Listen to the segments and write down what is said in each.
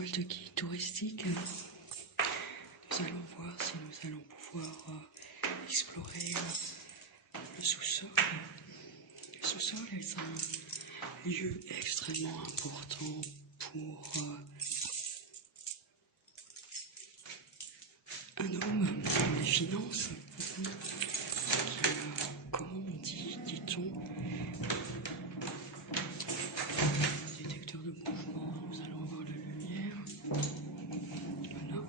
rôle de guide touristique. Nous allons voir si nous allons pouvoir explorer le sous-sol. Le sous-sol est un lieu extrêmement important pour un homme dans les finances qui comment dit-on, détecteur de mouvement. Nous allons avoir de la lumière, voilà,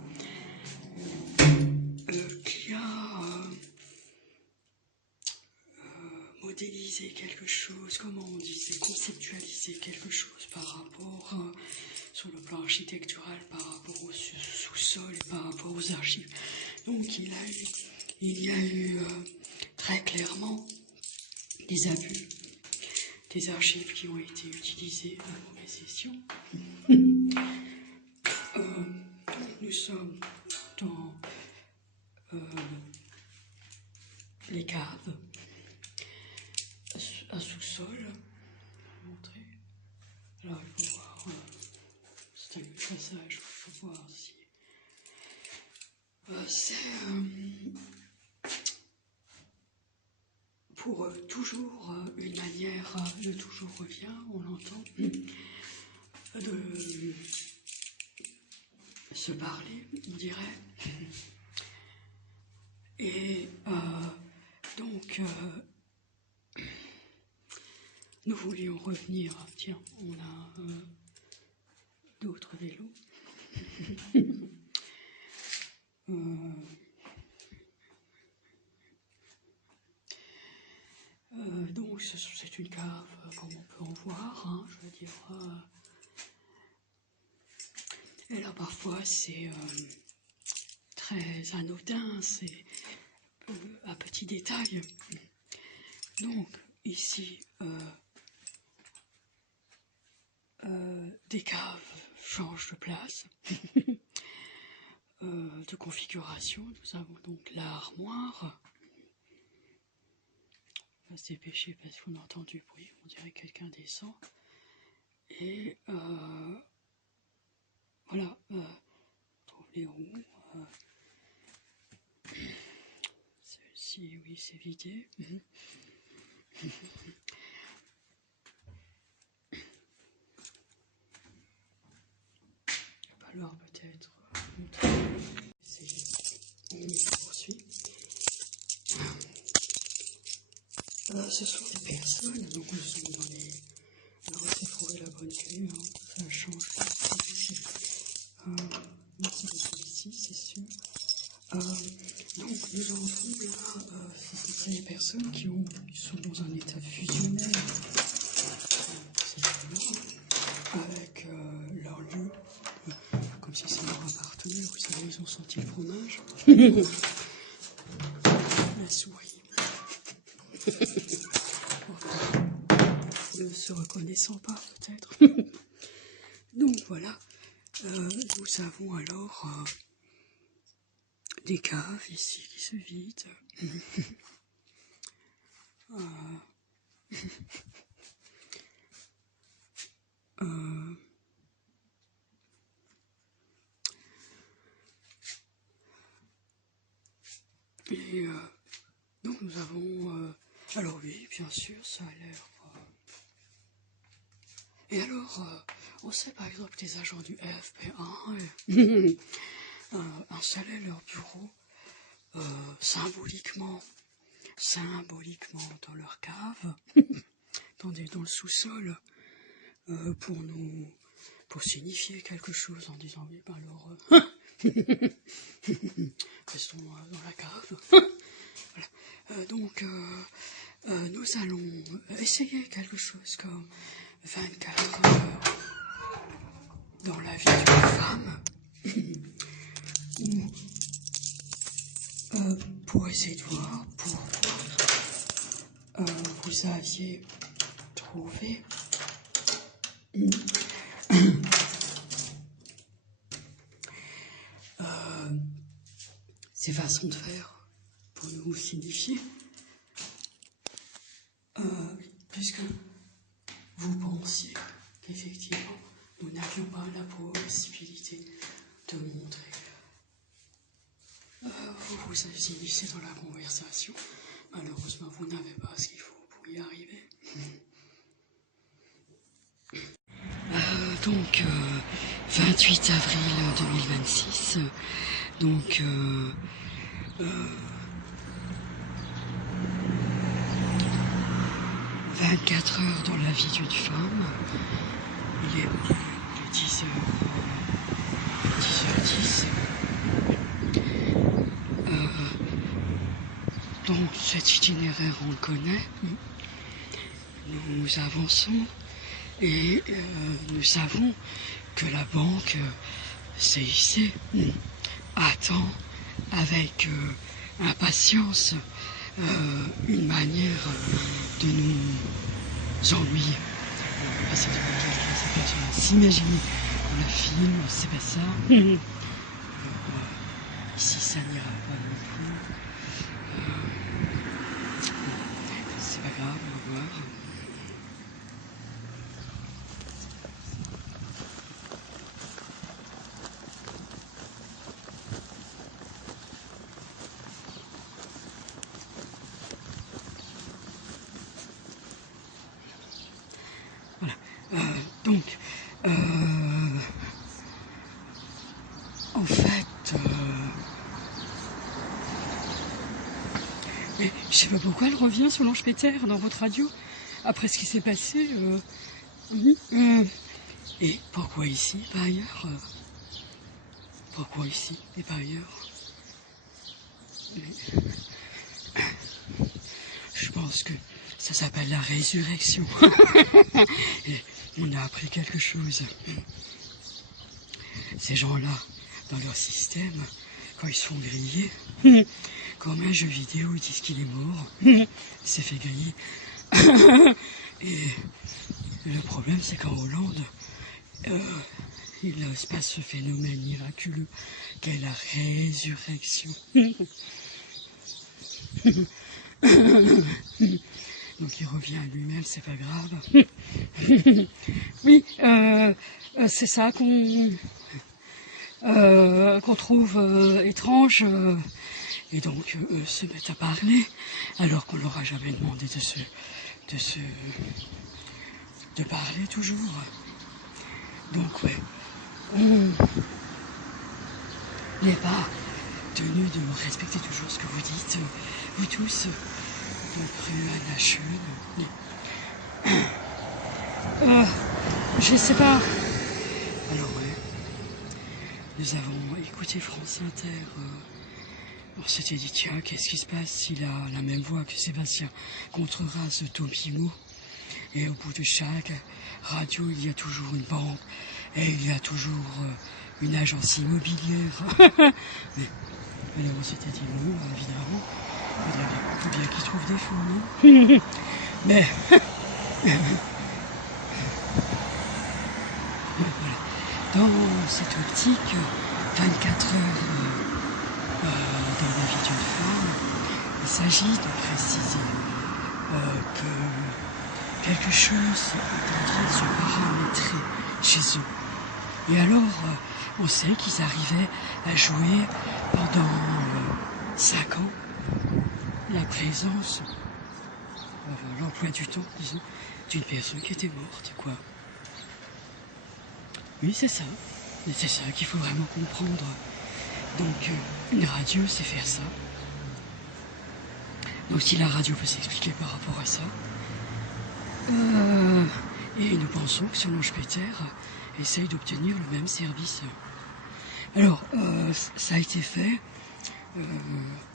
qui a modélisé quelque chose, comment on disait, conceptualisé quelque chose par rapport sur le plan architectural, par rapport au sous-sol et par rapport aux archives. Donc il y a eu très clairement des abus, des archives qui ont été utilisées à mauvaise escient. Nous sommes dans les caves, un sous-sol. Je vais vous montrer. Alors il faut voir, c'est un passage, il faut voir si c'est pour toujours une manière, je toujours reviens, on l'entend, de se parler, on dirait. Et donc, nous voulions revenir, tiens, on a d'autres vélos. Donc c'est une cave comme on peut en voir, hein, je veux dire. Et là parfois c'est très anodin, c'est un petit détail. Donc ici des caves changent de place, de configuration. Nous avons donc l'armoire. On va se dépêcher parce qu'on entend du bruit, on dirait que quelqu'un descend. Et voilà, on trouve les roues. Celle-ci, oui, c'est vidé. Alors peut-être on poursuit. Ce sont des personnes, donc nous sommes dans les... Alors il faut trouver la bonne clé, hein. Ça change. Merci beaucoup ici, c'est sûr. Donc nous entrons là, ce sont des personnes qui sont dans un état fusionnel, avec leur lieu, comme si ça leur appartenait. Vous savez, ils ont senti le fromage. La souris. Ne se reconnaissant pas, peut-être. Donc voilà, nous avons alors des caves ici qui se vident. Et donc nous avons... alors oui, bien sûr, ça a l'air... Et alors, on sait par exemple que les agents du FP1 installaient leur bureau symboliquement dans leur cave, dans le sous-sol, pour signifier quelque chose en disant oui, ben alors, restons dans la cave. Voilà. Donc, nous allons essayer quelque chose comme 24 heures dans la vie d'une femme, pour essayer de voir, vous aviez trouvé ces façons de faire pour nous signifier, puisque vous pensiez qu'effectivement nous n'avions pas la possibilité de montrer. Vous vous avez initié dans la conversation. Malheureusement, vous n'avez pas ce qu'il faut pour y arriver. Donc, 28 avril 2026, donc 24 heures dans la vie d'une femme. Il est 10h10. Donc cet itinéraire on le connaît. Nous avançons et nous savons que la banque CIC attend avec impatience une manière de nous ennuyer. S'imaginer qu'on la filme, c'est pas ça. Ici ça n'ira pas non plus. C'est pas grave, au revoir. Voilà. Donc, en fait, mais je sais pas pourquoi elle revient sur l'Ange Péter dans votre radio, après ce qui s'est passé. Et pourquoi ici, pas ailleurs Pourquoi ici et pas ailleurs? Je pense que ça s'appelle la résurrection. Et on a appris quelque chose. Ces gens-là, dans leur système, quand ils se font griller, comme un jeu vidéo, ils disent qu'il est mort, il s'est fait griller. Et le problème, c'est qu'en Hollande, il se passe ce phénomène miraculeux qu'est la résurrection. Donc il revient à lui-même, c'est pas grave. Oui, c'est ça qu'on trouve étrange. Et donc eux se mettent à parler, alors qu'on leur a jamais demandé de parler toujours. Donc ouais, on n'est pas tenu de respecter toujours ce que vous dites, vous tous. Donc rue Anna Schön. Je sais pas. Alors ouais, nous avons écouté France Inter. On s'était dit tiens, qu'est-ce qui se passe s'il a la même voix que Sébastien Contreras de Topimo. Et au bout de chaque radio, il y a toujours une banque et il y a toujours une agence immobilière. Mais alors on s'était dit non, évidemment. Il faut bien qu'ils trouvent des fonds, non? Mais voilà. Dans cette optique, 24 heures dans la vie d'une femme, il s'agit de préciser que quelque chose est en train de se paramétrer chez eux. Et alors, on sait qu'ils arrivaient à jouer pendant 5 ans la présence, l'emploi du temps, disons, d'une personne qui était morte, quoi. Oui, c'est ça. Et c'est ça qu'il faut vraiment comprendre. Donc, une radio, c'est faire ça. Donc, si la radio peut s'expliquer par rapport à ça. Et nous pensons que son Ange Péter essaye d'obtenir le même service. Alors, ça a été fait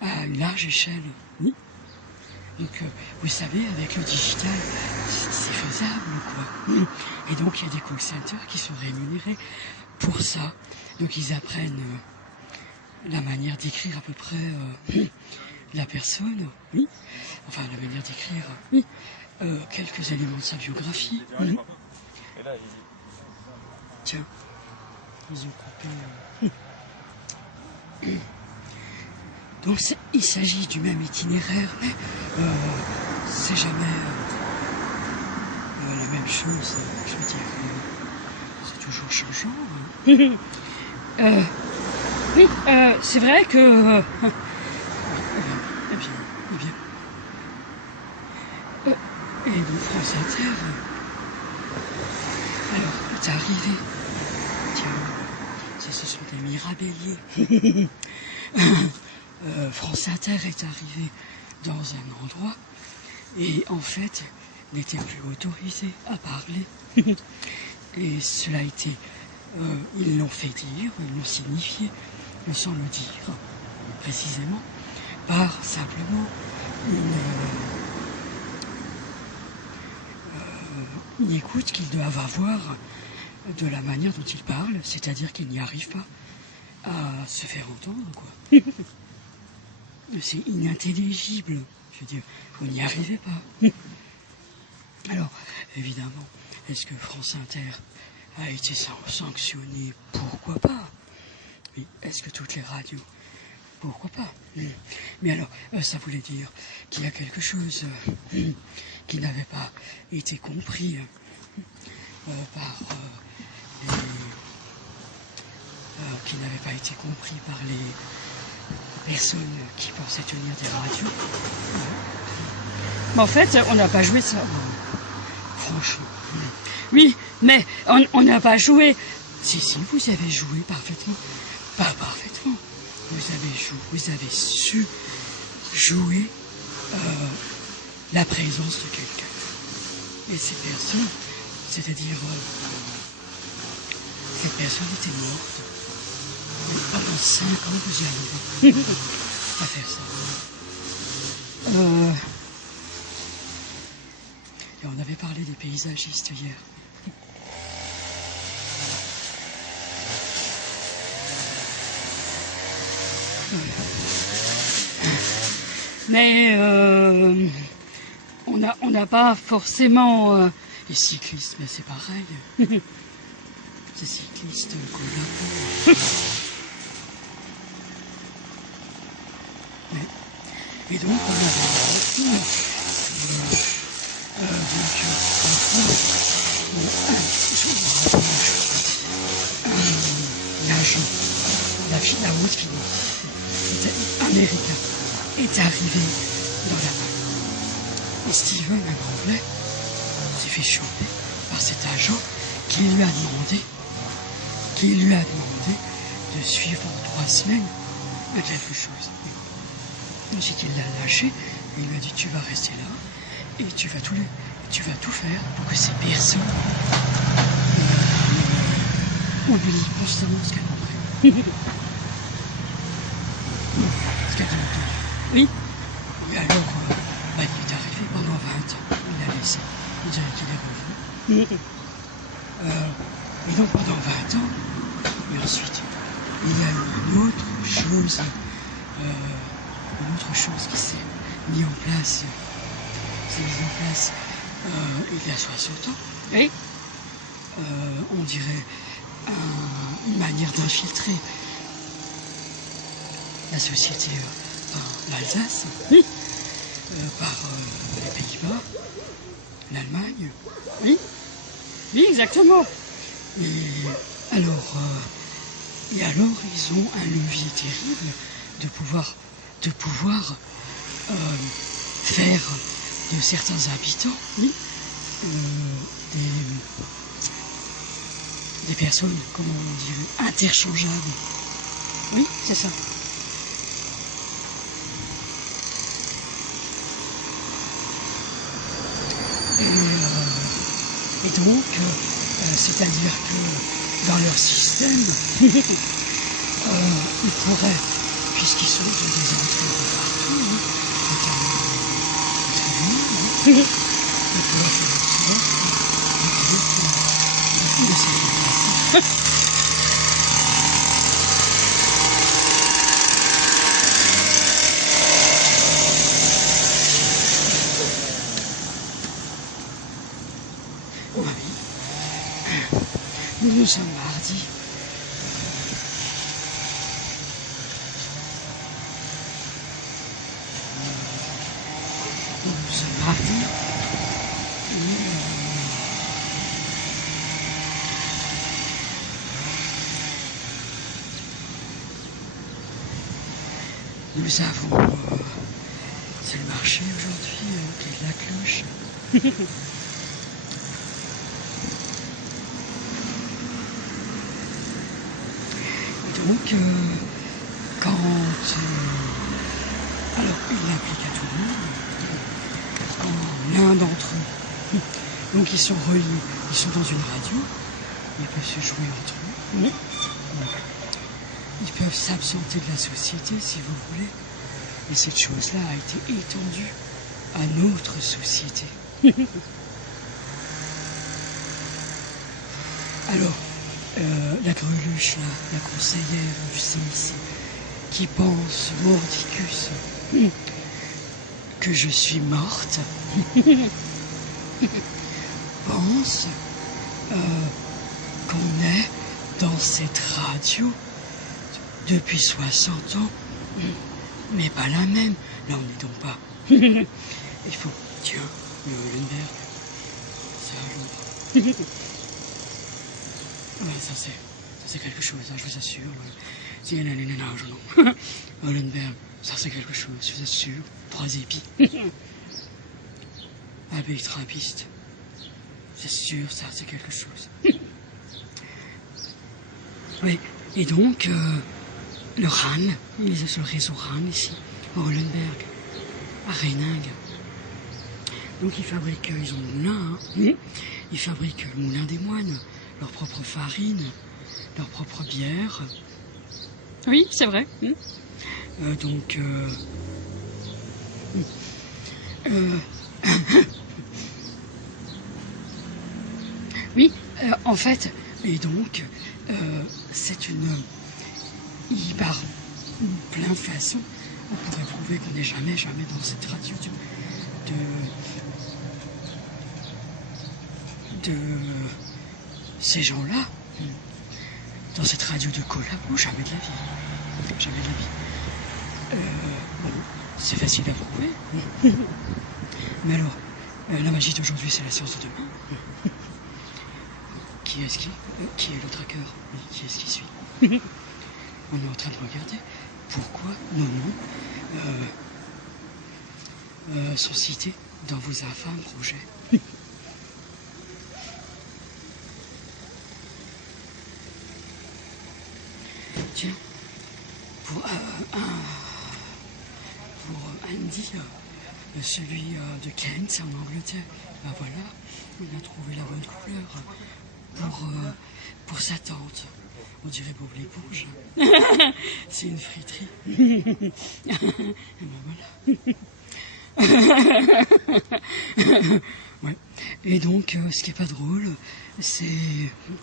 à une large échelle, oui. Donc, vous savez, avec le digital, c'est faisable, quoi. Et donc, il y a des call centers qui sont rémunérés pour ça. Donc, ils apprennent la manière d'écrire à peu près la personne, oui. Enfin, la manière d'écrire, oui. Quelques éléments de sa biographie. Tiens, ils ont coupé. Donc il s'agit du même itinéraire, mais c'est jamais la même chose. Je veux dire, c'est toujours changeant. Oui, c'est vrai que... eh bien. Et donc France Inter... alors, est arrivé. Tiens, ça, ce sont des mirabelliers. France Inter est arrivé dans un endroit et en fait n'était plus autorisé à parler. Et cela a été... ils l'ont fait dire, ils l'ont signifié, sans le dire précisément, par simplement une écoute qu'ils doivent avoir de la manière dont ils parlent, c'est-à-dire qu'ils n'y arrivent pas à se faire entendre, quoi. C'est inintelligible, je veux dire, vous n'y arrivez pas. Alors, évidemment, est-ce que France Inter a été sanctionnée? Pourquoi pas? Oui, est-ce que toutes les radios? Pourquoi pas? Mais alors, ça voulait dire qu'il y a quelque chose qui n'avait pas été compris qui n'avait pas été compris par les personnes qui pensaient tenir des radios. Mais en fait, on n'a pas joué ça. Franchement. Oui, mais on n'a pas joué. Si, vous avez joué parfaitement. Pas parfaitement. Vous avez su jouer la présence de quelqu'un. Et ces personnes, c'est-à-dire cette personne était morte. Et pendant 5 ans, vous y arrivez à faire ça. Et on avait parlé des paysagistes hier. Mais on n'a pas forcément les cyclistes, mais c'est pareil. Ces cyclistes collaborent. Et donc on avait l'agent, la haute finance américain est arrivé dans la main. Et Steven, un Anglais, s'est fait choper par cet agent qui lui a demandé de suivre en 3 semaines quelque chose. Ensuite, il l'a lâché et il lui a dit: tu vas rester là et tu vas tout faire pour que ces personnes oublient constamment ce qu'elles ont fait. Ce qu'elle a entendu. Oui. Et alors, il est arrivé pendant 20 ans. Il a laissé. On dirait qu'il est revenu. Et donc pendant 20 ans, et ensuite, il y a eu une autre chose qui s'est mise en place. Il y a 60 ans. Oui. On dirait une manière d'infiltrer la société par l'Alsace, oui. Par les Pays-Bas, l'Allemagne. Oui. Oui, exactement. Et alors, ils ont un levier terrible de pouvoir faire de certains habitants, oui, des personnes, comment on dirait, interchangeables. Oui, c'est ça. Et donc, c'est-à-dire que dans leur système, ils pourraient, puisqu'ils sont de des entrées de partout, notamment très bien, ils pourraient faire en sorte de se déplacer. Nous sommes mardi. Nous sommes mardi. Nous avons... c'est le marché aujourd'hui, qui est de la cloche. Donc, quand... alors, il l'applique à tout le monde. Quand l'un d'entre eux... donc, ils sont reliés. Ils sont dans une radio. Ils peuvent se jouer entre eux. Ils peuvent s'absenter de la société, si vous voulez. Et cette chose-là a été étendue à notre société. Alors, la greluche, la conseillère du CIC, qui pense, mordicus, que je suis morte, pense qu'on est dans cette radio depuis 60 ans, mais pas la même. Là, on n'est donc pas. Il faut... Tiens, le Hollenberg, c'est à Londres. Ouais, ça c'est quelque chose, hein, je vous assure. Tiens, Hollenberg, ça c'est quelque chose, je vous assure. 3 épis. Abeille trappiste. C'est sûr, ça c'est quelque chose. Oui, et donc, le RAN, il est sur le réseau RAN ici, au Hollenberg, à Reiningue. Donc ils fabriquent, ils ont le moulin, hein. Ils fabriquent le moulin des moines, leur propre farine, leur propre bière. Oui, c'est vrai. Donc, oui, en fait, et donc, c'est une... il part plein de façons. On pourrait prouver qu'on n'est jamais dans cette radio de ces gens-là. Dans cette radio de collabo, jamais de la vie. Jamais de la vie. Bon, c'est facile à prouver. Mais alors, la magie d'aujourd'hui, c'est la science de demain. Qui est-ce qui est le tracker? Qui est-ce qui suit? On est en train de regarder pourquoi nos noms sont cités dans vos infâmes projets. Tiens, pour Andy, celui de Kent en Angleterre, ben voilà, il a trouvé la bonne couleur pour sa tante. On dirait Bob l'éponge. C'est une friterie. Et ben voilà. Ouais. Et donc, ce qui est pas drôle, c'est...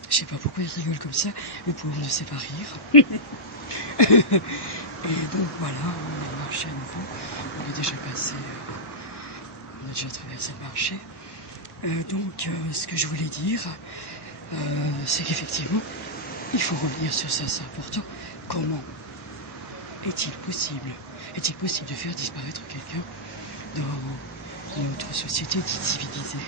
Je sais pas pourquoi il rigole comme ça, le pauvre ne sait pas rire. Et donc voilà, on a marché à nouveau. On est déjà passé... on a déjà traversé le marché. Donc, ce que je voulais dire, c'est qu'effectivement, il faut revenir sur ça, c'est important. Comment est-il possible de faire disparaître quelqu'un dans notre société dite civilisée?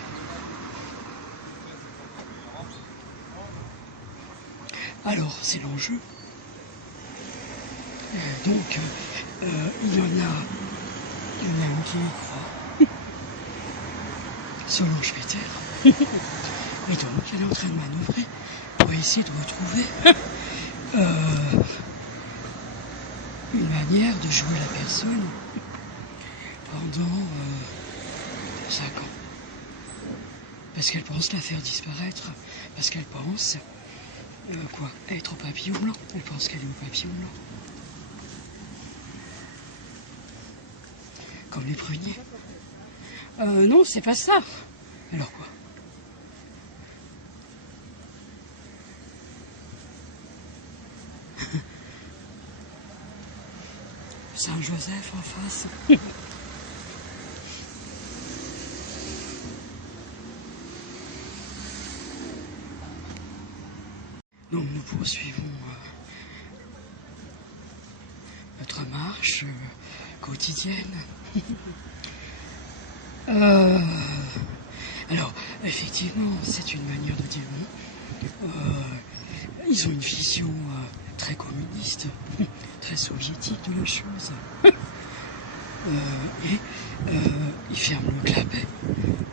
Alors, c'est l'enjeu. Donc, il y en a une qui y croit, Solange Peter. Et donc, elle est en train de manœuvrer pour essayer de retrouver une manière de jouer la personne pendant 5 ans. Parce qu'elle pense la faire disparaître, parce qu'elle pense, être au papillon blanc. Elle pense qu'elle est au papillon blanc. Comme les pruniers. Non, c'est pas ça. Alors quoi? Saint-Joseph en face. Donc nous poursuivons notre marche quotidienne. Alors, effectivement, c'est une manière de dire non. Ils ont une vision très communiste très soviétique de la chose. Il ferme le clapet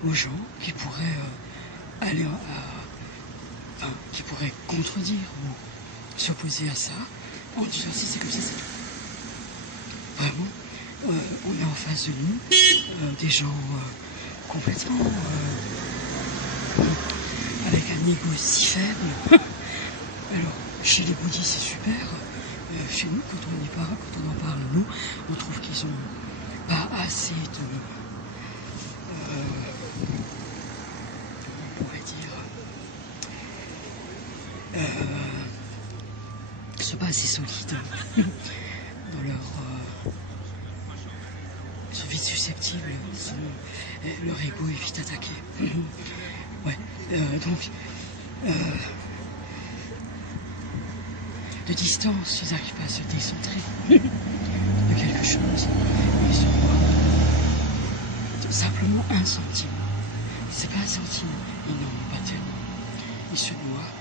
aux gens qui pourraient aller qui pourraient contredire ou s'opposer à ça en disant si c'est comme ça, c'est tout. Vraiment, on a en face de nous des gens complètement avec un ego si faible. Alors, chez les bouddhistes, c'est super. Chez nous, quand on en parle, nous, on trouve qu'ils ont pas assez de... on pourrait dire... ils sont pas assez solides dans leur... ils sont vite susceptibles, leur ego est vite attaqué. Ouais, donc... de distance, ils n'arrivent pas à se décentrer de quelque chose. Ils se voient simplement un centime. C'est pas un centime, ils n'en ont pas tellement. Ils se noient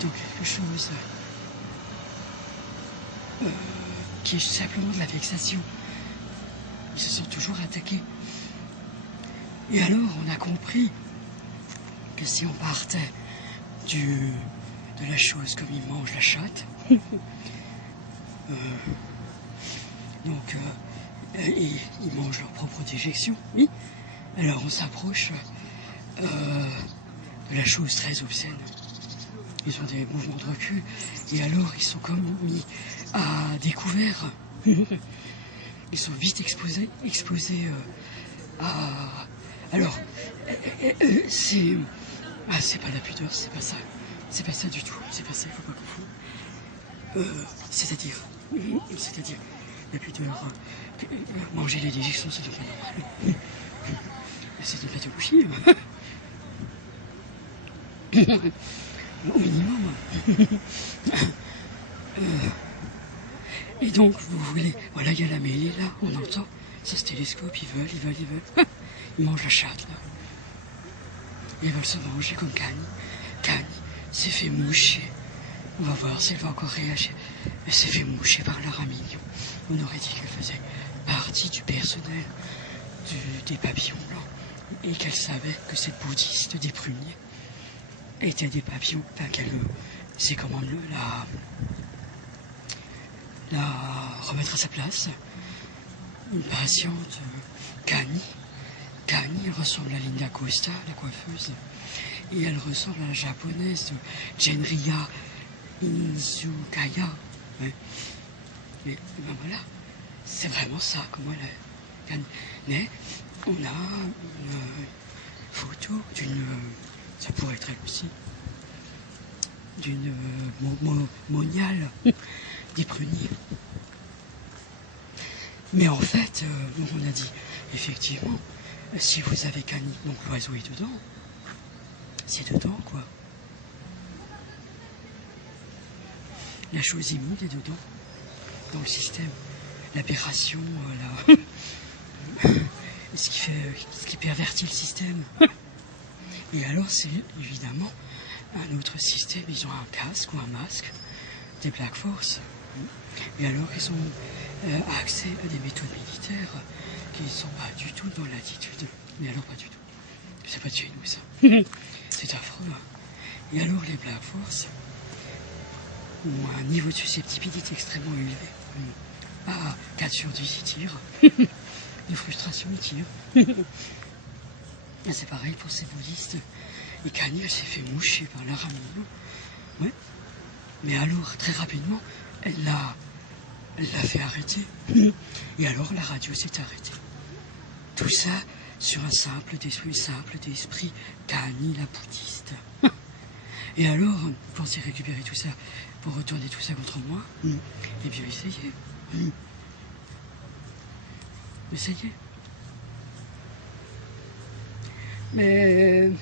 dans quelque chose qui est simplement de la vexation. Ils se sentent toujours attaqués. Et alors, on a compris que si on partait de la chose comme ils mangent la chatte, et ils mangent leur propre déjection, oui. Alors on s'approche de la chose très obscène. Ils ont des mouvements de recul, et alors ils sont comme mis à découvert. Ils sont vite exposés à... Alors, c'est pas la pudeur, c'est pas ça. C'est pas ça du tout, c'est pas ça, il faut pas confondre. C'est-à-dire, la pudeur, manger les déjections, c'est pas normal. C'est une pathologie. Au minimum. Et donc, vous voulez, voilà, il y a la mêlée là, on entend, ça se télescope, ils veulent. Ils mangent la chatte là. Ils veulent se manger comme Kanye. Kanye s'est fait moucher. On va voir si elle va encore réagir. Elle s'est fait moucher par Lara Mignon. On aurait dit qu'elle faisait partie du personnel des papillons blancs. Et qu'elle savait que cette bouddhiste des pruniers était des papillons. Enfin, qu'elle sait comment la remettre à sa place. Une patiente, Kanye. Kanye ressemble à Linda Costa, la coiffeuse. Et elle ressemble à la japonaise de Genria Inzukaya. Ouais. Mais ben voilà, c'est vraiment ça, comment elle est. Mais on a une photo d'une... ça pourrait être elle aussi. D'une moniale des pruniers. Mais en fait, on a dit, effectivement, si vous avez Kanye, donc l'oiseau est dedans. C'est dedans, quoi. La chose immonde est dedans, dans le système. L'aberration, ce qui pervertit le système. Et alors, c'est évidemment un autre système. Ils ont un casque ou un masque, des Black Force. Et alors, ils ont accès à des méthodes militaires qui ne sont pas du tout dans l'attitude. Mais alors, pas du tout. C'est pas de chez nous, ça. C'est affreux. Et alors, les Black Force ont un niveau de susceptibilité extrêmement élevé. Ah, 4 sur 10, ils tirent. De frustration, ils tirent. Et c'est pareil pour ces bouddhistes. Et Kanye, elle s'est fait moucher par Lara Mignon. Ouais. Mais alors, très rapidement, elle l'a fait arrêter. Et alors, la radio s'est arrêtée. Tout ça sur un simple d'esprit, Kanye, la bouddhiste. Et alors, vous pensez récupérer tout ça pour retourner tout ça contre moi? Eh bien, essayez. Essayez. Mais...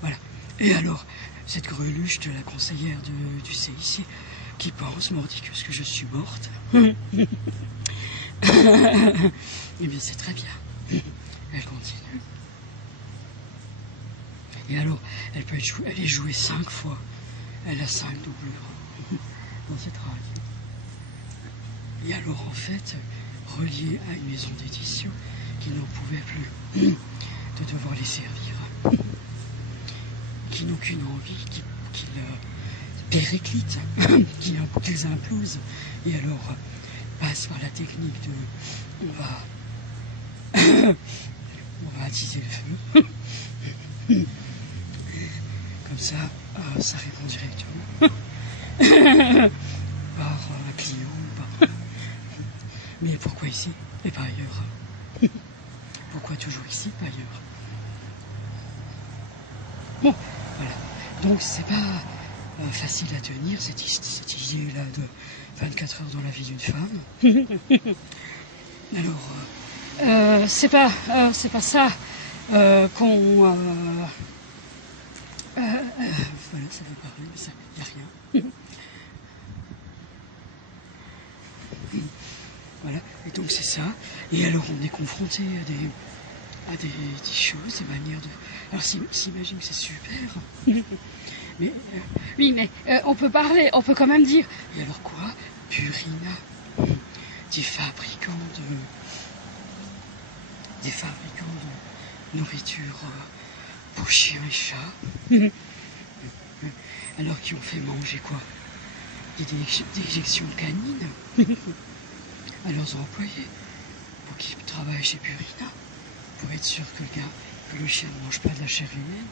voilà. Et alors, cette greluche de la conseillère du CIC qui pense, mordicus, que je suis morte. Eh bien, c'est très bien. Elle continue. Et alors, elle est jouée 5 fois. Elle a 5 doublures dans cette radio. Et alors en fait, reliée à une maison d'édition qui n'en pouvait plus de devoir les servir, qui n'ont qu'une envie, qui périclite, qu'ils implosent, et alors passe par la technique de on va attiser le feu. Comme ça, ça répond directement par un client. Mais pourquoi ici et pas ailleurs? Pourquoi toujours ici, pas ailleurs? Bon, voilà. Donc c'est pas facile à tenir cette idée-là de 24 heures dans la vie d'une femme. Alors, c'est pas ça qu'on... voilà, ça veut parler, mais ça, y a rien. Voilà, et donc c'est ça. Et alors on est confronté à des choses, des manières de... Alors s'imagine que c'est super. Mais, oui, mais on peut parler, on peut quand même dire. Et alors quoi? Purina, des fabricants de nourriture pour chiens et chats. Alors qui ont fait manger quoi? Des injections canines à leurs employés pour qu'ils travaillent chez Purina, pour être sûr que le chien ne mange pas de la chair humaine.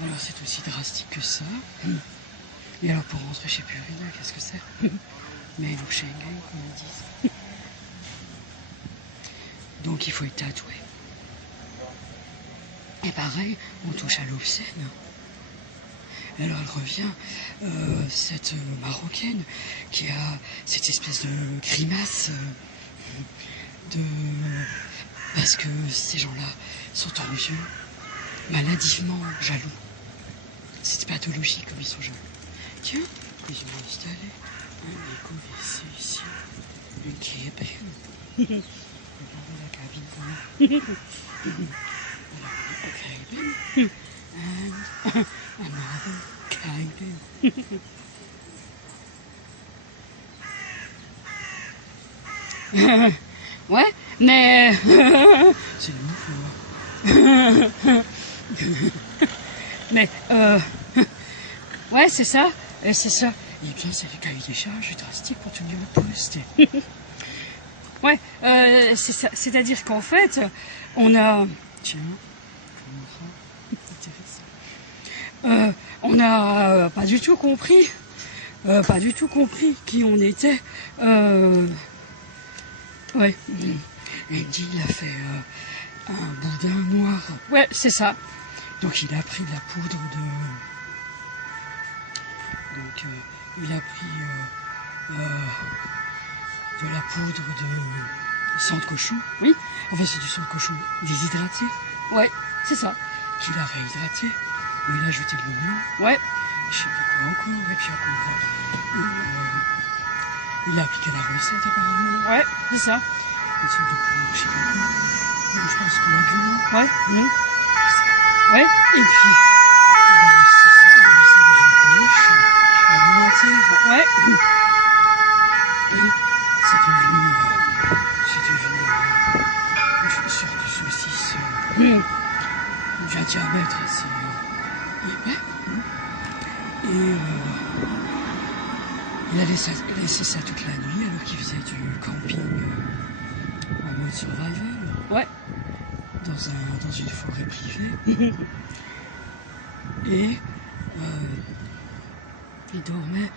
Alors c'est aussi drastique que ça. Et alors pour rentrer chez Purina, qu'est-ce que c'est? Mais au Schengen, comme ils disent. Donc il faut être tatoué. Et pareil, on touche à l'obscène. Alors elle revient, cette Marocaine, qui a cette espèce de grimace parce que ces gens-là sont envieux, maladivement jaloux. C'est pathologique comme ils sont jaloux. Tiens, ils vont installer un éco-WC ici, une cabine. Regardez la cabine comment. Alors, a cabine and another cabine. Ouais, mais... c'est nouveau. Mais, ouais, c'est ça, c'est ça. Et bien, c'est les cahiers des charges drastiques pour tenir le poste. Ouais, c'est ça. C'est-à-dire qu'en fait, on a... Tiens, intéressant. On n'a pas du tout compris qui on était. Ouais. Andy, il a fait un boudin noir. Ouais, c'est ça. Donc il a pris de la poudre de... Donc il a pris de la poudre de sang de cochon. Oui. En fait c'est du sang de cochon déshydraté. Ouais, c'est ça. Qu'il a réhydraté. Mais il a ajouté de l'oignon. Ouais. Je sais pas quoi encore. Et puis encore... il a appliqué la recette apparemment. Ouais, c'est ça. Une sorte de couleur, je sais pas quoi. Je pense coagulant. Ouais. Mmh. Ouais, et puis, il a laissé ça dans une poche alimentaire. Ouais. Et c'est devenu une sorte de saucisse. J'ai un diabète assez épais. Et il a laissé ça toute la nuit alors qu'il faisait du camping en mode survival. Ouais. Dans une forêt privée. Et il dormait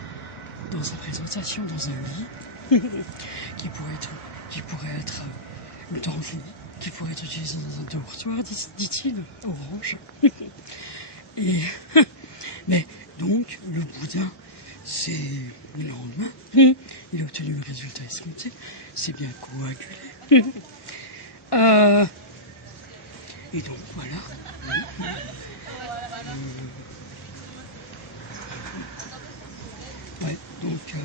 dans sa présentation dans un lit qui pourrait être une tente lit, qui pourrait être utilisé dans un dortoir, dit-il, orange. Et mais donc le boudin, c'est le lendemain. Il a obtenu le résultat escompté. C'est bien coagulé. Et donc voilà. Ouais, donc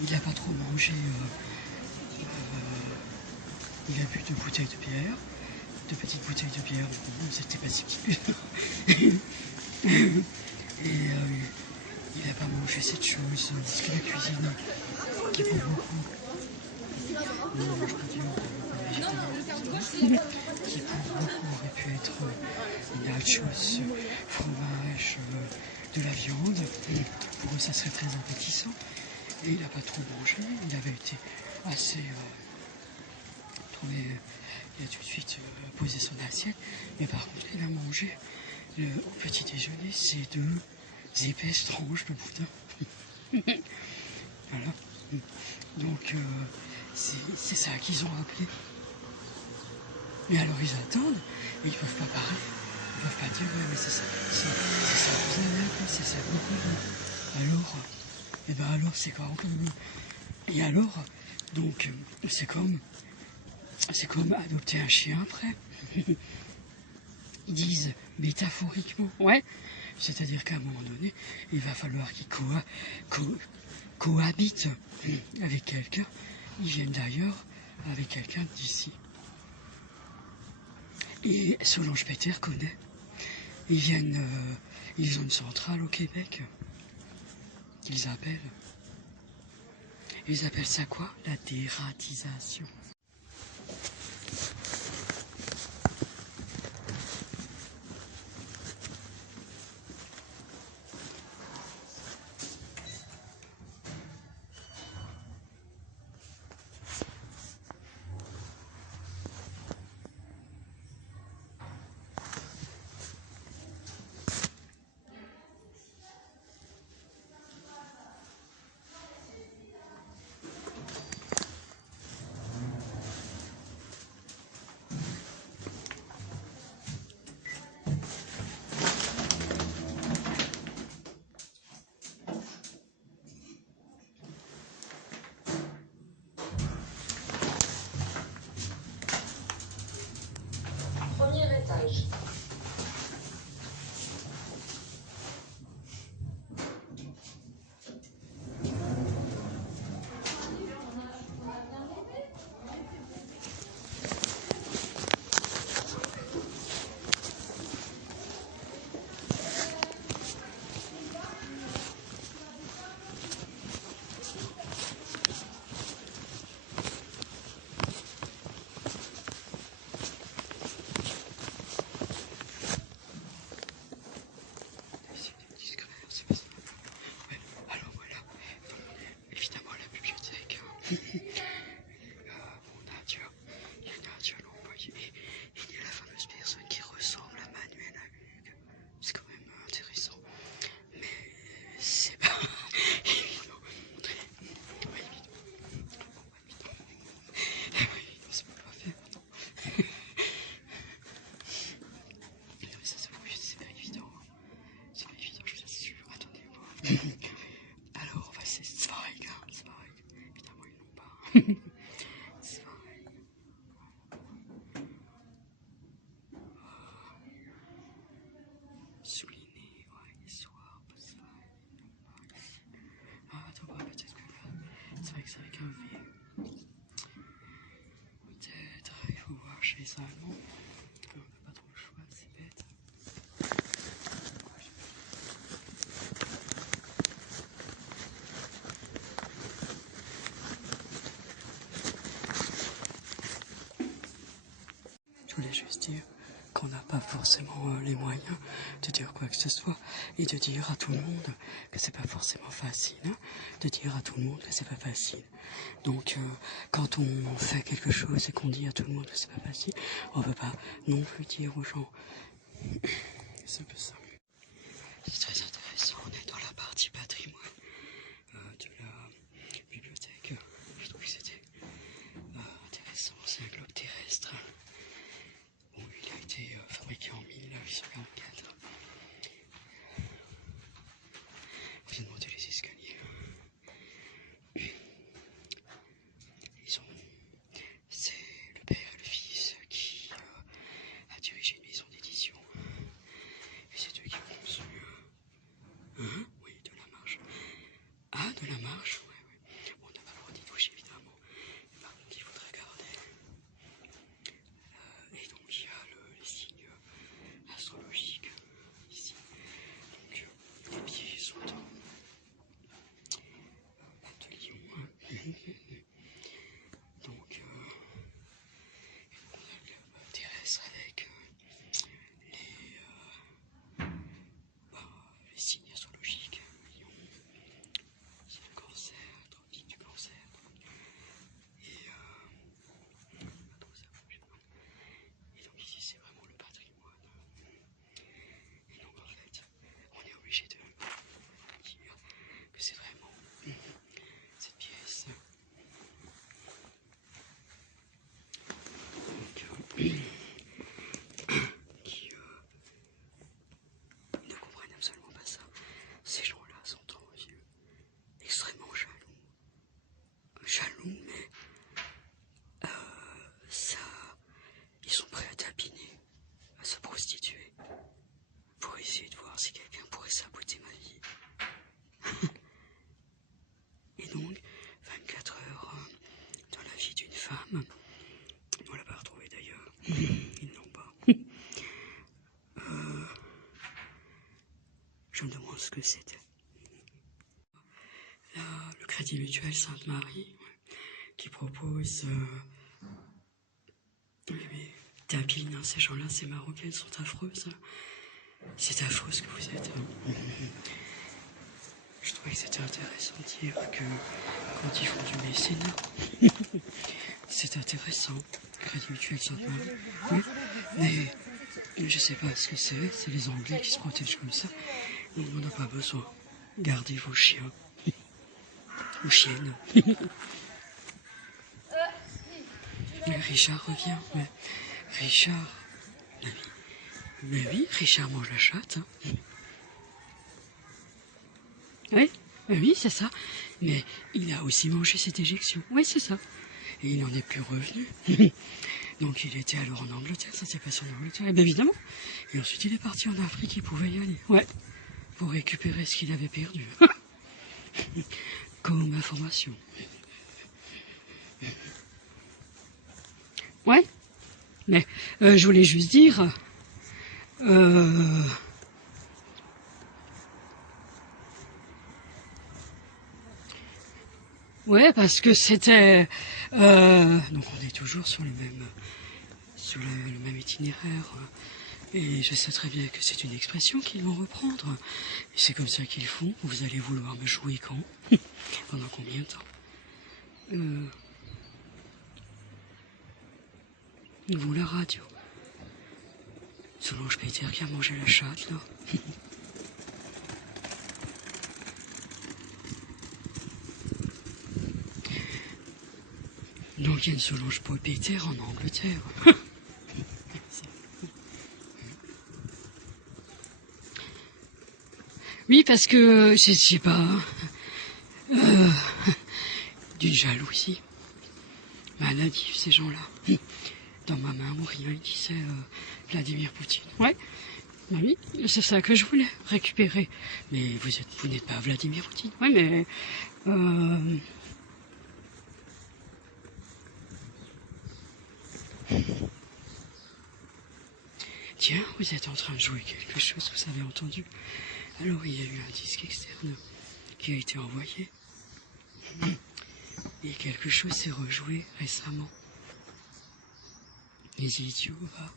il n'a pas trop mangé. Il a bu 2 bouteilles de bière. de petites bouteilles de bière, mais bon, c'était basique. Et il n'a pas mangé cette chose, parce que la cuisine, qui est pour beaucoup, non, je peux dire, qui pour beaucoup aurait pu être une nachos, fromage, de la viande. Pour eux, ça serait très appétissant. Et il n'a pas trop mangé, il avait été assez... il a tout de suite posé son assiette, mais par contre, il a mangé au petit déjeuner ces deux épaisses tranches de boudin. Voilà. Donc, c'est ça qu'ils ont appelé. Et alors, ils attendent, et ils ne peuvent pas parler. Ils ne peuvent pas dire, ouais, mais c'est ça que vous avez appelé, c'est ça que vous avez. Alors, et ben alors, c'est quoi encore mieux. Et alors, donc, c'est comme adopter un chien après. Ils disent métaphoriquement, ouais. C'est-à-dire qu'à un moment donné, il va falloir qu'ils cohabitent avec quelqu'un. Ils viennent d'ailleurs avec quelqu'un d'ici. Et Solange Peter connaît. Ils ont une centrale au Québec qu'ils appellent. Ils appellent ça quoi? La dératisation. Premier étage. Alors, c'est Zweig, évidemment ils n'ont pas. Zweig. Souligner, ouais, soir, Zweig. Ah, attends, peut-être que là, c'est vrai que c'est avec un V. Peut-être, il faut voir chez les Allemands. On n'a pas trop le choix, c'est bête. Je voulais juste dire qu'on n'a pas forcément les moyens de dire quoi que ce soit et de dire à tout le monde que c'est pas forcément facile, hein, de dire à tout le monde que c'est pas facile. Donc quand on fait quelque chose et qu'on dit à tout le monde que c'est pas facile, on peut pas non plus dire aux gens. C'est un peu ça. C'est très intéressant, on est dans la partie patrimoine de la bibliothèque. Je trouve que c'était intéressant, c'est un globe terrestre. Bon, il a été fabriqué en 1844. On vient de monter les escaliers. C'est le père et le fils qui a dirigé une maison d'édition. Et c'est eux qui ont conçu. Oui, de la marche. Ah, de la marche, ouais. Bon, on n'a pas le droit d'y toucher, évidemment. Mais par contre, il faudrait garder. Et donc, il y a qui ne comprennent absolument pas ça. Ces gens-là sont envieux, extrêmement jaloux, mais ça, ils sont prêts à tapiner, à se prostituer, pour essayer de voir si quelqu'un pourrait saboter ma vie. Et donc, 24 heures dans la vie d'une femme, on l'a pas retrouvée d'ailleurs, ils ne l'ont pas. Je me demande ce que c'était. Là, le Crédit Mutuel Sainte-Marie, qui propose... tapine, ces gens-là, ces Marocaines sont affreuses. C'est affreux ce que vous êtes. Je trouvais que c'était intéressant de dire que quand ils font du mécénat, c'est intéressant. Crédit Mutuel Sainte-Marie. Oui, mais je sais pas ce que c'est les Anglais qui se protègent comme ça. Donc on n'a pas besoin. Gardez vos chiens. Ou chiennes. Richard revient. Ouais. Richard, mais oui, Richard mange la chatte. Hein. Oui, c'est ça. Mais il a aussi mangé cette éjection. Oui, c'est ça. Et il n'en est plus revenu. Donc il était alors en Angleterre, ça s'est passé en Angleterre. Et bien évidemment. Et ensuite il est parti en Afrique, il pouvait y aller. Ouais. Pour récupérer ce qu'il avait perdu. Comme information. Ouais. Mais je voulais juste dire... ouais, parce que c'était... donc on est toujours sur le même itinéraire. Et je sais très bien que c'est une expression qu'ils vont reprendre. Et c'est comme ça qu'ils font. Vous allez vouloir me jouer quand? Pendant combien de temps? Vous, la radio. Solange Peter qui a mangé la chatte, là. Donc il y a une Solange Peter en Angleterre. Oui, parce que, je sais pas, d'une jalousie maladive, ces gens-là. Dans ma main ou rien, il disait Vladimir Poutine. Ouais, bah oui, c'est ça que je voulais récupérer. Mais vous n'êtes pas Vladimir Poutine. Ouais, mais... Tiens, vous êtes en train de jouer quelque chose, vous avez entendu? Alors il y a eu un disque externe qui a été envoyé. Et quelque chose s'est rejoué récemment. Les idiots, va.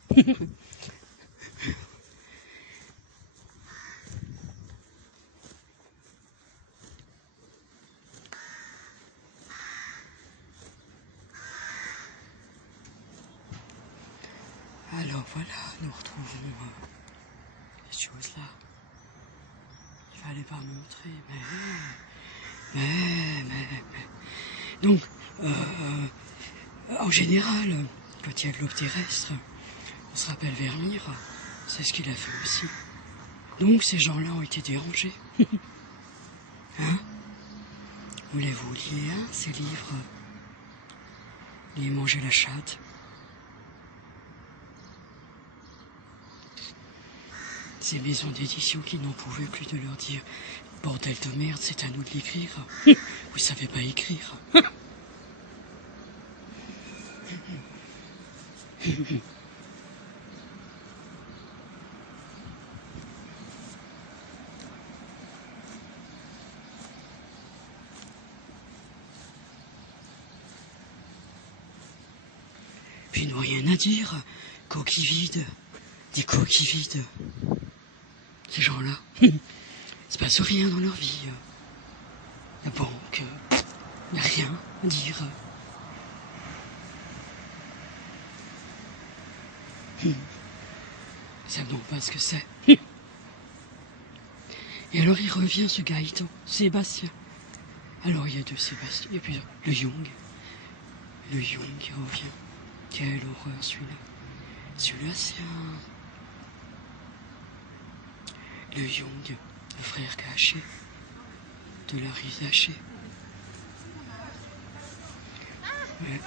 Alors voilà, nous retrouvons les choses là. Il fallait pas montrer, mais. Donc, en général, quand il y a de l'aube terrestre, on se rappelle Vermeer, c'est ce qu'il a fait aussi. Donc ces gens-là ont été dérangés. Hein? Voulez-vous lire ces livres? Les manger la chatte. Ces maisons d'édition qui n'en pouvaient plus de leur dire « Bordel de merde, c'est à nous de l'écrire. Vous savez pas écrire. » Puis ils n'ont rien à dire. Coquilles vides. Des coquilles vides. Ces gens-là. Il se passe rien dans leur vie. La banque. Il n'y a rien à dire. Ils savent donc pas ce que c'est. Et alors il revient ce Gaëtan, Sébastien. Alors il y a deux Sébastien, il y a plusieurs. Le Young qui revient. Quelle horreur celui-là. Celui-là, c'est le Young, le frère caché de Larry Zaché. Ouais.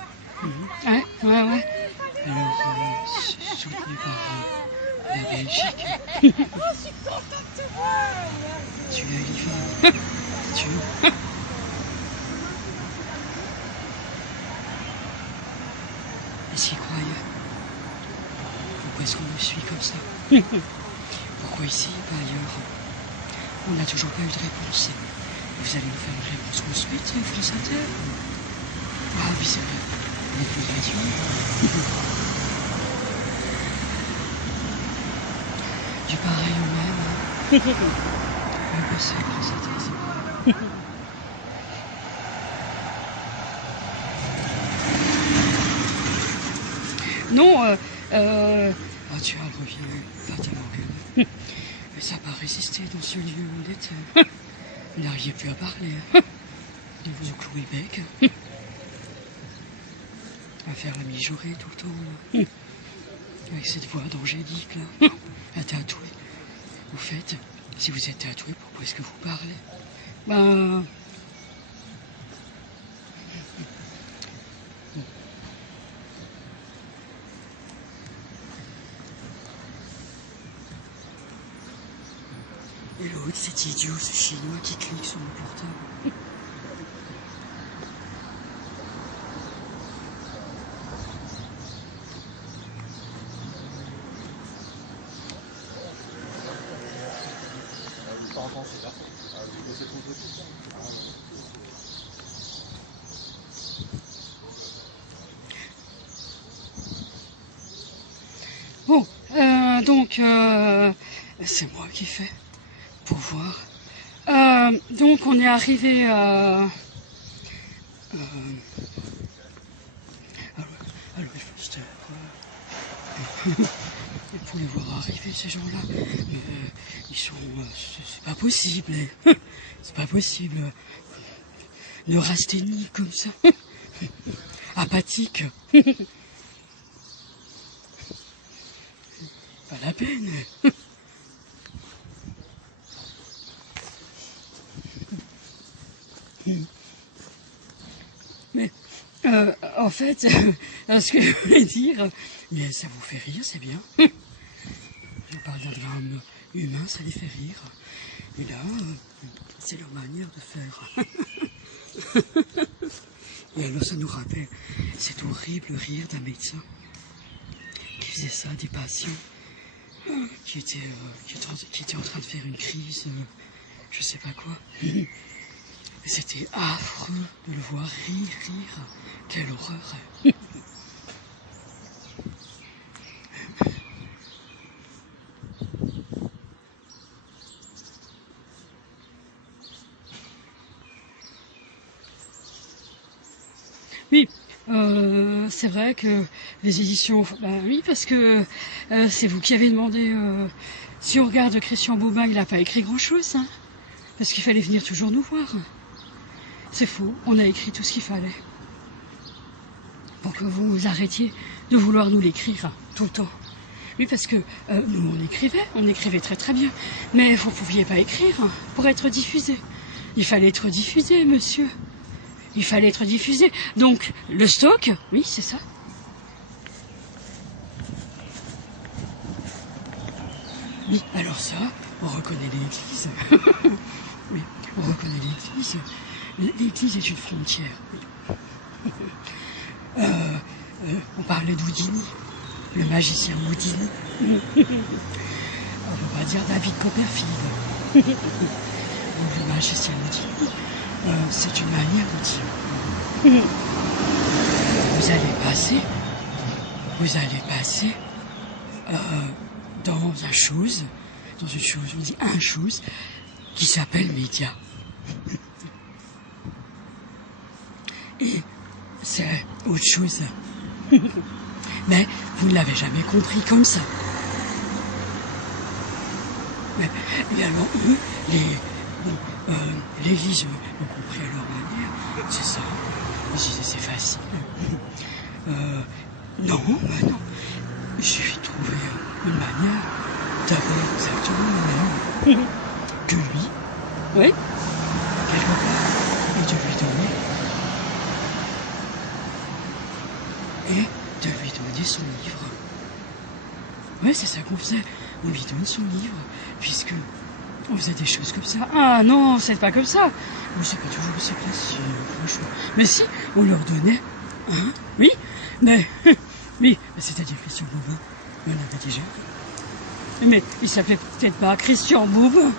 Ouais. Alors, soutenu par la Belgique. Oh, je suis contente de te voir. Celui-là, il y va. Tu vois. Est-ce qu'il croyait? Pourquoi est-ce qu'on me suit comme ça? Pourquoi ici, pas ailleurs? On n'a toujours pas eu de réponse. Vous allez nous faire une réponse construite, France Inter? Ah oui, c'est vrai. On n'est plus de radio. Du pareil au même. Oui, bah, c'est France Inter, c'est vrai. Non, oh, tu vois, elle revient fatalement que mais ça n'a pas résisté dans ce lieu où il était. Il n'arrivait plus à parler. Il vous a cloué le bec. À faire la mijaurée tout le temps. Avec cette voix d'angélique là. À tatouer. Au fait, si vous êtes tatoué, pourquoi est-ce que vous parlez? Ben... Et l'autre, cet idiot, ce chinois qui clique sur mon portable. Bon, donc, c'est moi qui fais, pour voir. Donc, on est arrivé alors, il faut juste... pour les voir arriver, ces gens-là, ils sont... c'est pas possible, c'est pas possible. Neurasthénie comme ça, apathique. Pas la peine. Mais, en fait, ce que je voulais dire, mais ça vous fait rire, c'est bien. Je parle d'un drame humain, ça les fait rire. Et là, c'est leur manière de faire. Et alors, ça nous rappelle cet horrible rire d'un médecin qui faisait ça à des patients qui étaient en train de faire une crise, je sais pas quoi. C'était affreux de le voir rire. Quelle horreur. Oui, c'est vrai que les éditions... Ben oui, parce que c'est vous qui avez demandé... si on regarde Christian Bobin, il n'a pas écrit grand-chose, hein, parce qu'il fallait venir toujours nous voir. C'est faux, on a écrit tout ce qu'il fallait. Pour que vous arrêtiez de vouloir nous l'écrire tout le temps. Oui, parce que nous, on écrivait très très bien. Mais vous ne pouviez pas écrire pour être diffusé. Il fallait être diffusé, monsieur. Il fallait être diffusé. Donc, le stock, oui, c'est ça. Oui, alors ça, on reconnaît l'Église. Oui, on reconnaît l'Église. L'Église est une frontière. Oui. On parlait d'Houdini, le magicien Houdini. On ne peut pas dire David Copperfield. Le magicien Houdini, c'est une manière de dire. Vous allez passer dans une chose, on dit un chose, qui s'appelle média. Et c'est autre chose. Mais vous ne l'avez jamais compris comme ça. Et alors, eux, l'Église ont compris à leur manière. C'est ça. Je disais, c'est facile. Non. il suffit de trouver une manière d'avoir exactement le même que lui, oui, quelque part, et de lui donner, son livre. Ouais, c'est ça qu'on faisait, on lui donne son livre, puisque on faisait des choses comme ça. Ah non, c'est pas comme ça. Mais c'est pas toujours aussi facile, franchement. Mais si, on leur donnait, hein, oui, mais, oui, c'est-à-dire Christian Bobin, on l'avait déjà. Mais il s'appelait peut-être pas Christian Bobin.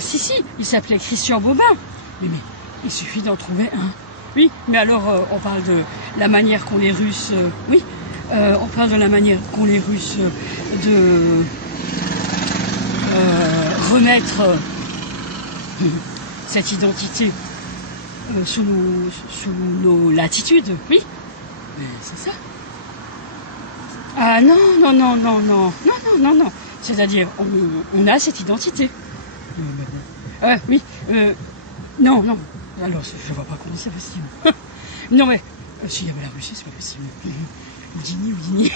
Si, il s'appelait Christian Bobin. Mais il suffit d'en trouver un. Oui, mais alors on parle de la manière qu'ont les Russes, oui, on parle de la manière qu'ont les Russes de remettre cette identité sous nos latitudes, oui, mais c'est ça. Ah non, c'est-à-dire on a cette identité. Oui, non, alors je vois pas comment c'est possible. Non mais, s'il y avait la Russie, c'est pas possible. Houdini.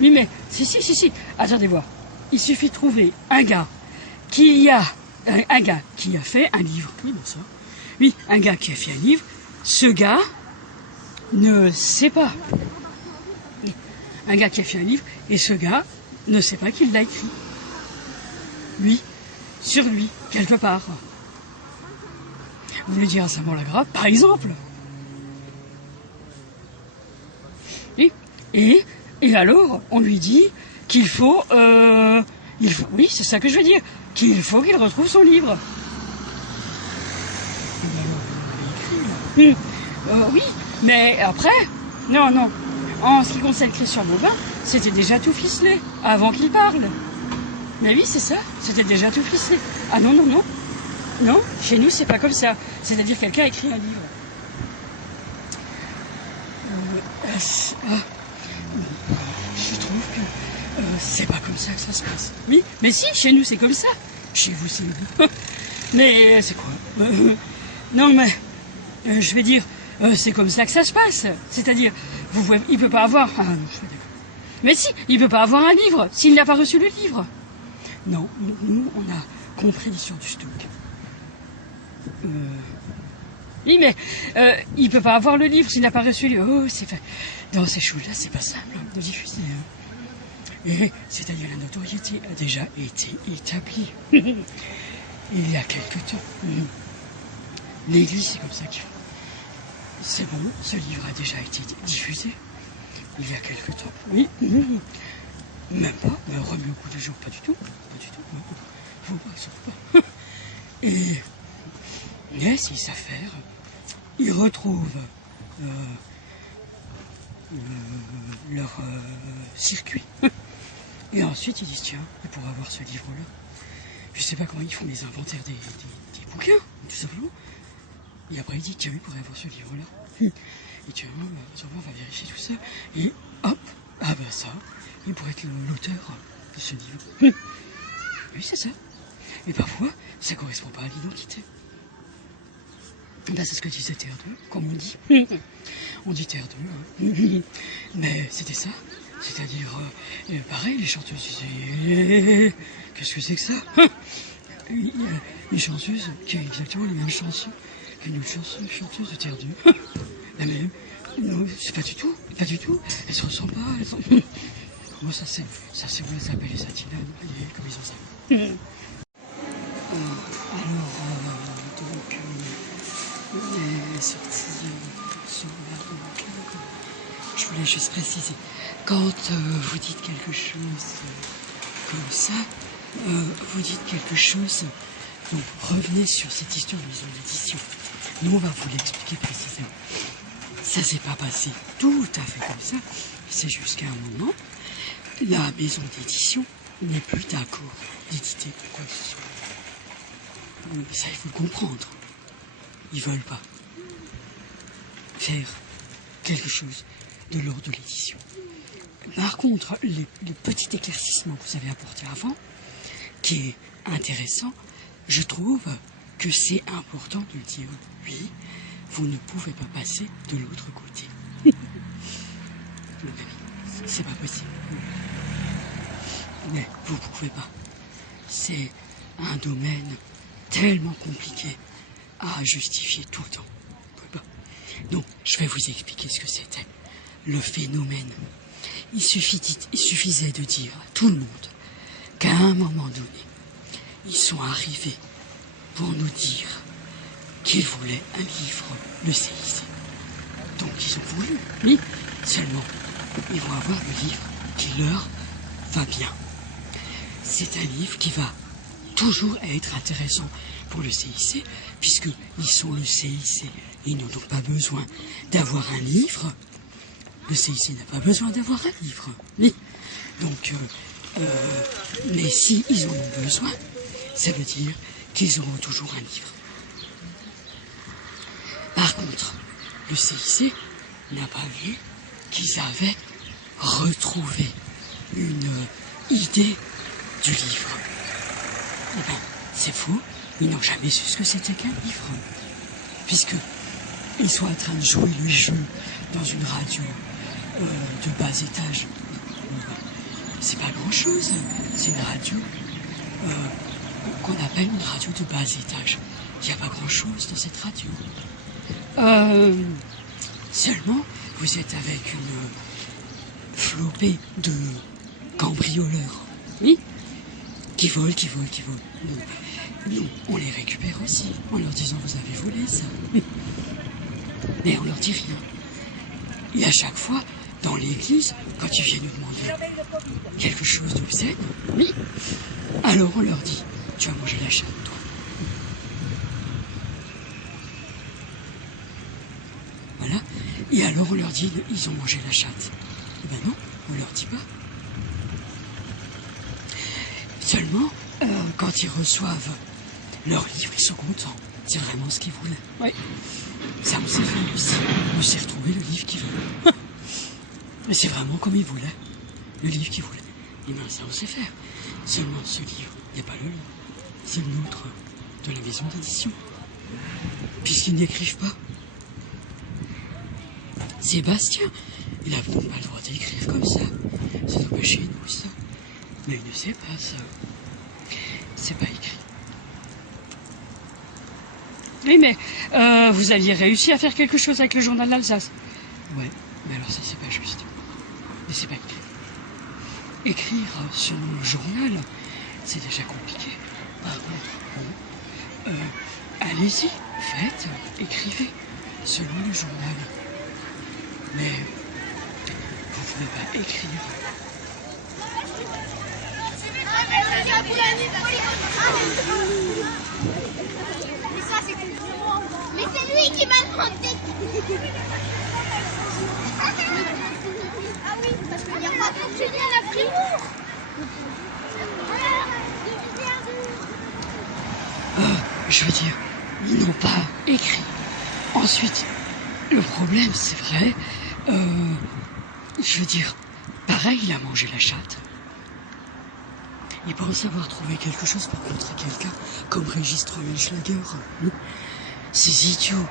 Oui mais, si, attendez voir. Il suffit de trouver un gars qui a fait un livre. Oui, bon ça. Oui, un gars qui a fait un livre. Ce gars ne sait pas. Un gars qui a fait un livre, et ce gars ne sait pas qu'il l'a écrit. Lui, sur lui, quelque part. Vous voulez dire à Saint-Maur-la-Grappe, par exemple. Oui. Et alors, on lui dit qu'il faut, oui, c'est ça que je veux dire, qu'il faut qu'il retrouve son livre. Oui, mais après, non. En ce qui concerne Christian Bobin, c'était déjà tout ficelé, avant qu'il parle. Mais oui, c'est ça, c'était déjà tout ficelé. Ah non. Non, chez nous, c'est pas comme ça. C'est-à-dire quelqu'un a écrit un livre. Je trouve que c'est pas comme ça que ça se passe. Oui, mais si, chez nous, c'est comme ça. Chez vous, c'est... Mais c'est quoi non, mais je vais dire, c'est comme ça que ça se passe. C'est-à-dire, il peut pas avoir... Ah non, je suis d'accord. Mais si, il peut pas avoir un livre s'il n'a pas reçu le livre. Non, nous, on a compris l'histoire du stock. Oui, mais il peut pas avoir le livre s'il n'a pas reçu le... Oh, c'est fait. Dans ces choses-là, c'est pas simple de diffuser. Et c'est-à-dire la notoriété a déjà été établie. Il y a quelque temps. L'Église, c'est comme ça qu'ils font. C'est bon, ce livre a déjà été diffusé. Il y a quelque temps. Oui. Même pas. Remis au coup de jour, pas du tout. Faut pas. Et... Mais s'ils savent faire, ils retrouvent leur circuit. Et ensuite, ils disent, tiens, pour avoir ce livre-là, je sais pas comment ils font les inventaires des bouquins, tout simplement. Et après, ils disent, tiens, ils pourraient avoir ce livre-là. Et tiens, on va vérifier tout ça. Et hop, ah ben ça, il pourrait être l'auteur de ce livre. Oui, c'est ça. Mais parfois, ça correspond pas à l'identité. Ben, c'est ce que disait Terre 2, comme on dit. On dit Terre 2. Mais c'était ça. C'est-à-dire, pareil, les chanteuses disaient, qu'est-ce que c'est que ça? Une chanteuse qui a exactement les mêmes chansons qu'une autre chanteuse de Terre 2. La même. Non, c'est pas du tout. Elles se ressemblent pas. Moi, ça c'est, on les appelle les Atinanes, comme ils ont ça. Donc, on est sorti sur la route. Je voulais juste préciser, quand vous dites quelque chose comme ça, vous dites quelque chose, donc revenez sur cette histoire de maison d'édition. Nous, on va vous l'expliquer précisément. Ça s'est pas passé tout à fait comme ça, c'est jusqu'à un moment, la maison d'édition n'est plus d'accord d'éditer quoi que ce soit. Ça, il faut le comprendre. Ils veulent pas faire quelque chose de l'ordre de l'édition. Par contre, le petit éclaircissement que vous avez apporté avant, qui est intéressant, je trouve que c'est important de le dire. Oui, vous ne pouvez pas passer de l'autre côté. C'est pas possible. Mais vous pouvez pas. C'est un domaine tellement compliqué à justifier tout le temps. Vous pouvez pas. Donc, je vais vous expliquer ce que c'était. Le phénomène. Il suffisait de dire à tout le monde qu'à un moment donné, ils sont arrivés pour nous dire qu'ils voulaient un livre, le CIC. Donc ils ont voulu, mais seulement ils vont avoir le livre qui leur va bien. C'est un livre qui va toujours être intéressant pour le CIC, puisqu'ils sont le CIC. Ils n'ont donc pas besoin d'avoir un livre. Le CIC n'a pas besoin d'avoir un livre. Oui. Donc, mais si ils en ont besoin, ça veut dire qu'ils auront toujours un livre. Par contre, le CIC n'a pas vu qu'ils avaient retrouvé une idée du livre. Eh bien, c'est faux, ils n'ont jamais su ce que c'était qu'un livre. Puisqu'ils sont en train de jouer le jeu dans une radio de bas étage. C'est pas grand-chose, c'est une radio qu'on appelle une radio de bas étage. Il n'y a pas grand-chose dans cette radio. Seulement, vous êtes avec une flopée de cambrioleurs, oui, qui volent. Nous, on les récupère aussi, en leur disant vous avez volé ça. Mais on leur dit rien. Et à chaque fois, dans l'église, quand ils viennent nous demander quelque chose d'obscène, oui, alors on leur dit tu vas manger la chatte, toi. Voilà. Et alors on leur dit ils ont mangé la chatte. Eh ben non, on leur dit pas. Seulement, quand ils reçoivent leur livre, ils sont contents. C'est vraiment ce qu'ils voulaient. Oui. Ça, on s'est fait aussi. On s'est retrouvé le livre qu'ils voulaient. Mais c'est vraiment comme ils voulaient. Le livre qu'ils voulaient. Et bien ça, on sait faire. Seulement, ce livre n'est pas le leur. C'est le nôtre de la maison d'édition. Puisqu'ils n'écrivent pas. Sébastien, il n'a donc pas le droit d'écrire comme ça. C'est donc pas chez nous, ça. Mais il ne sait pas ça. C'est pas écrit. Oui, mais vous aviez réussi à faire quelque chose avec le journal d'Alsace. Ouais, mais alors ça, c'est pas juste. Mais c'est pas écrit. Écrire sur le journal, c'est déjà compliqué. Par contre, allez-y, faites, écrivez selon le journal. Mais vous ne pouvez pas écrire. Mais c'est lui qui m'a demandé. Ah oui, parce qu'il n'y a pas de Julien la primo. Je veux dire, ils n'ont pas écrit. Ensuite, le problème, c'est vrai, je veux dire, pareil, il a mangé la chatte. Il pense avoir trouvé quelque chose pour contrer quelqu'un, comme Régis Trollenschlager. Ces idiots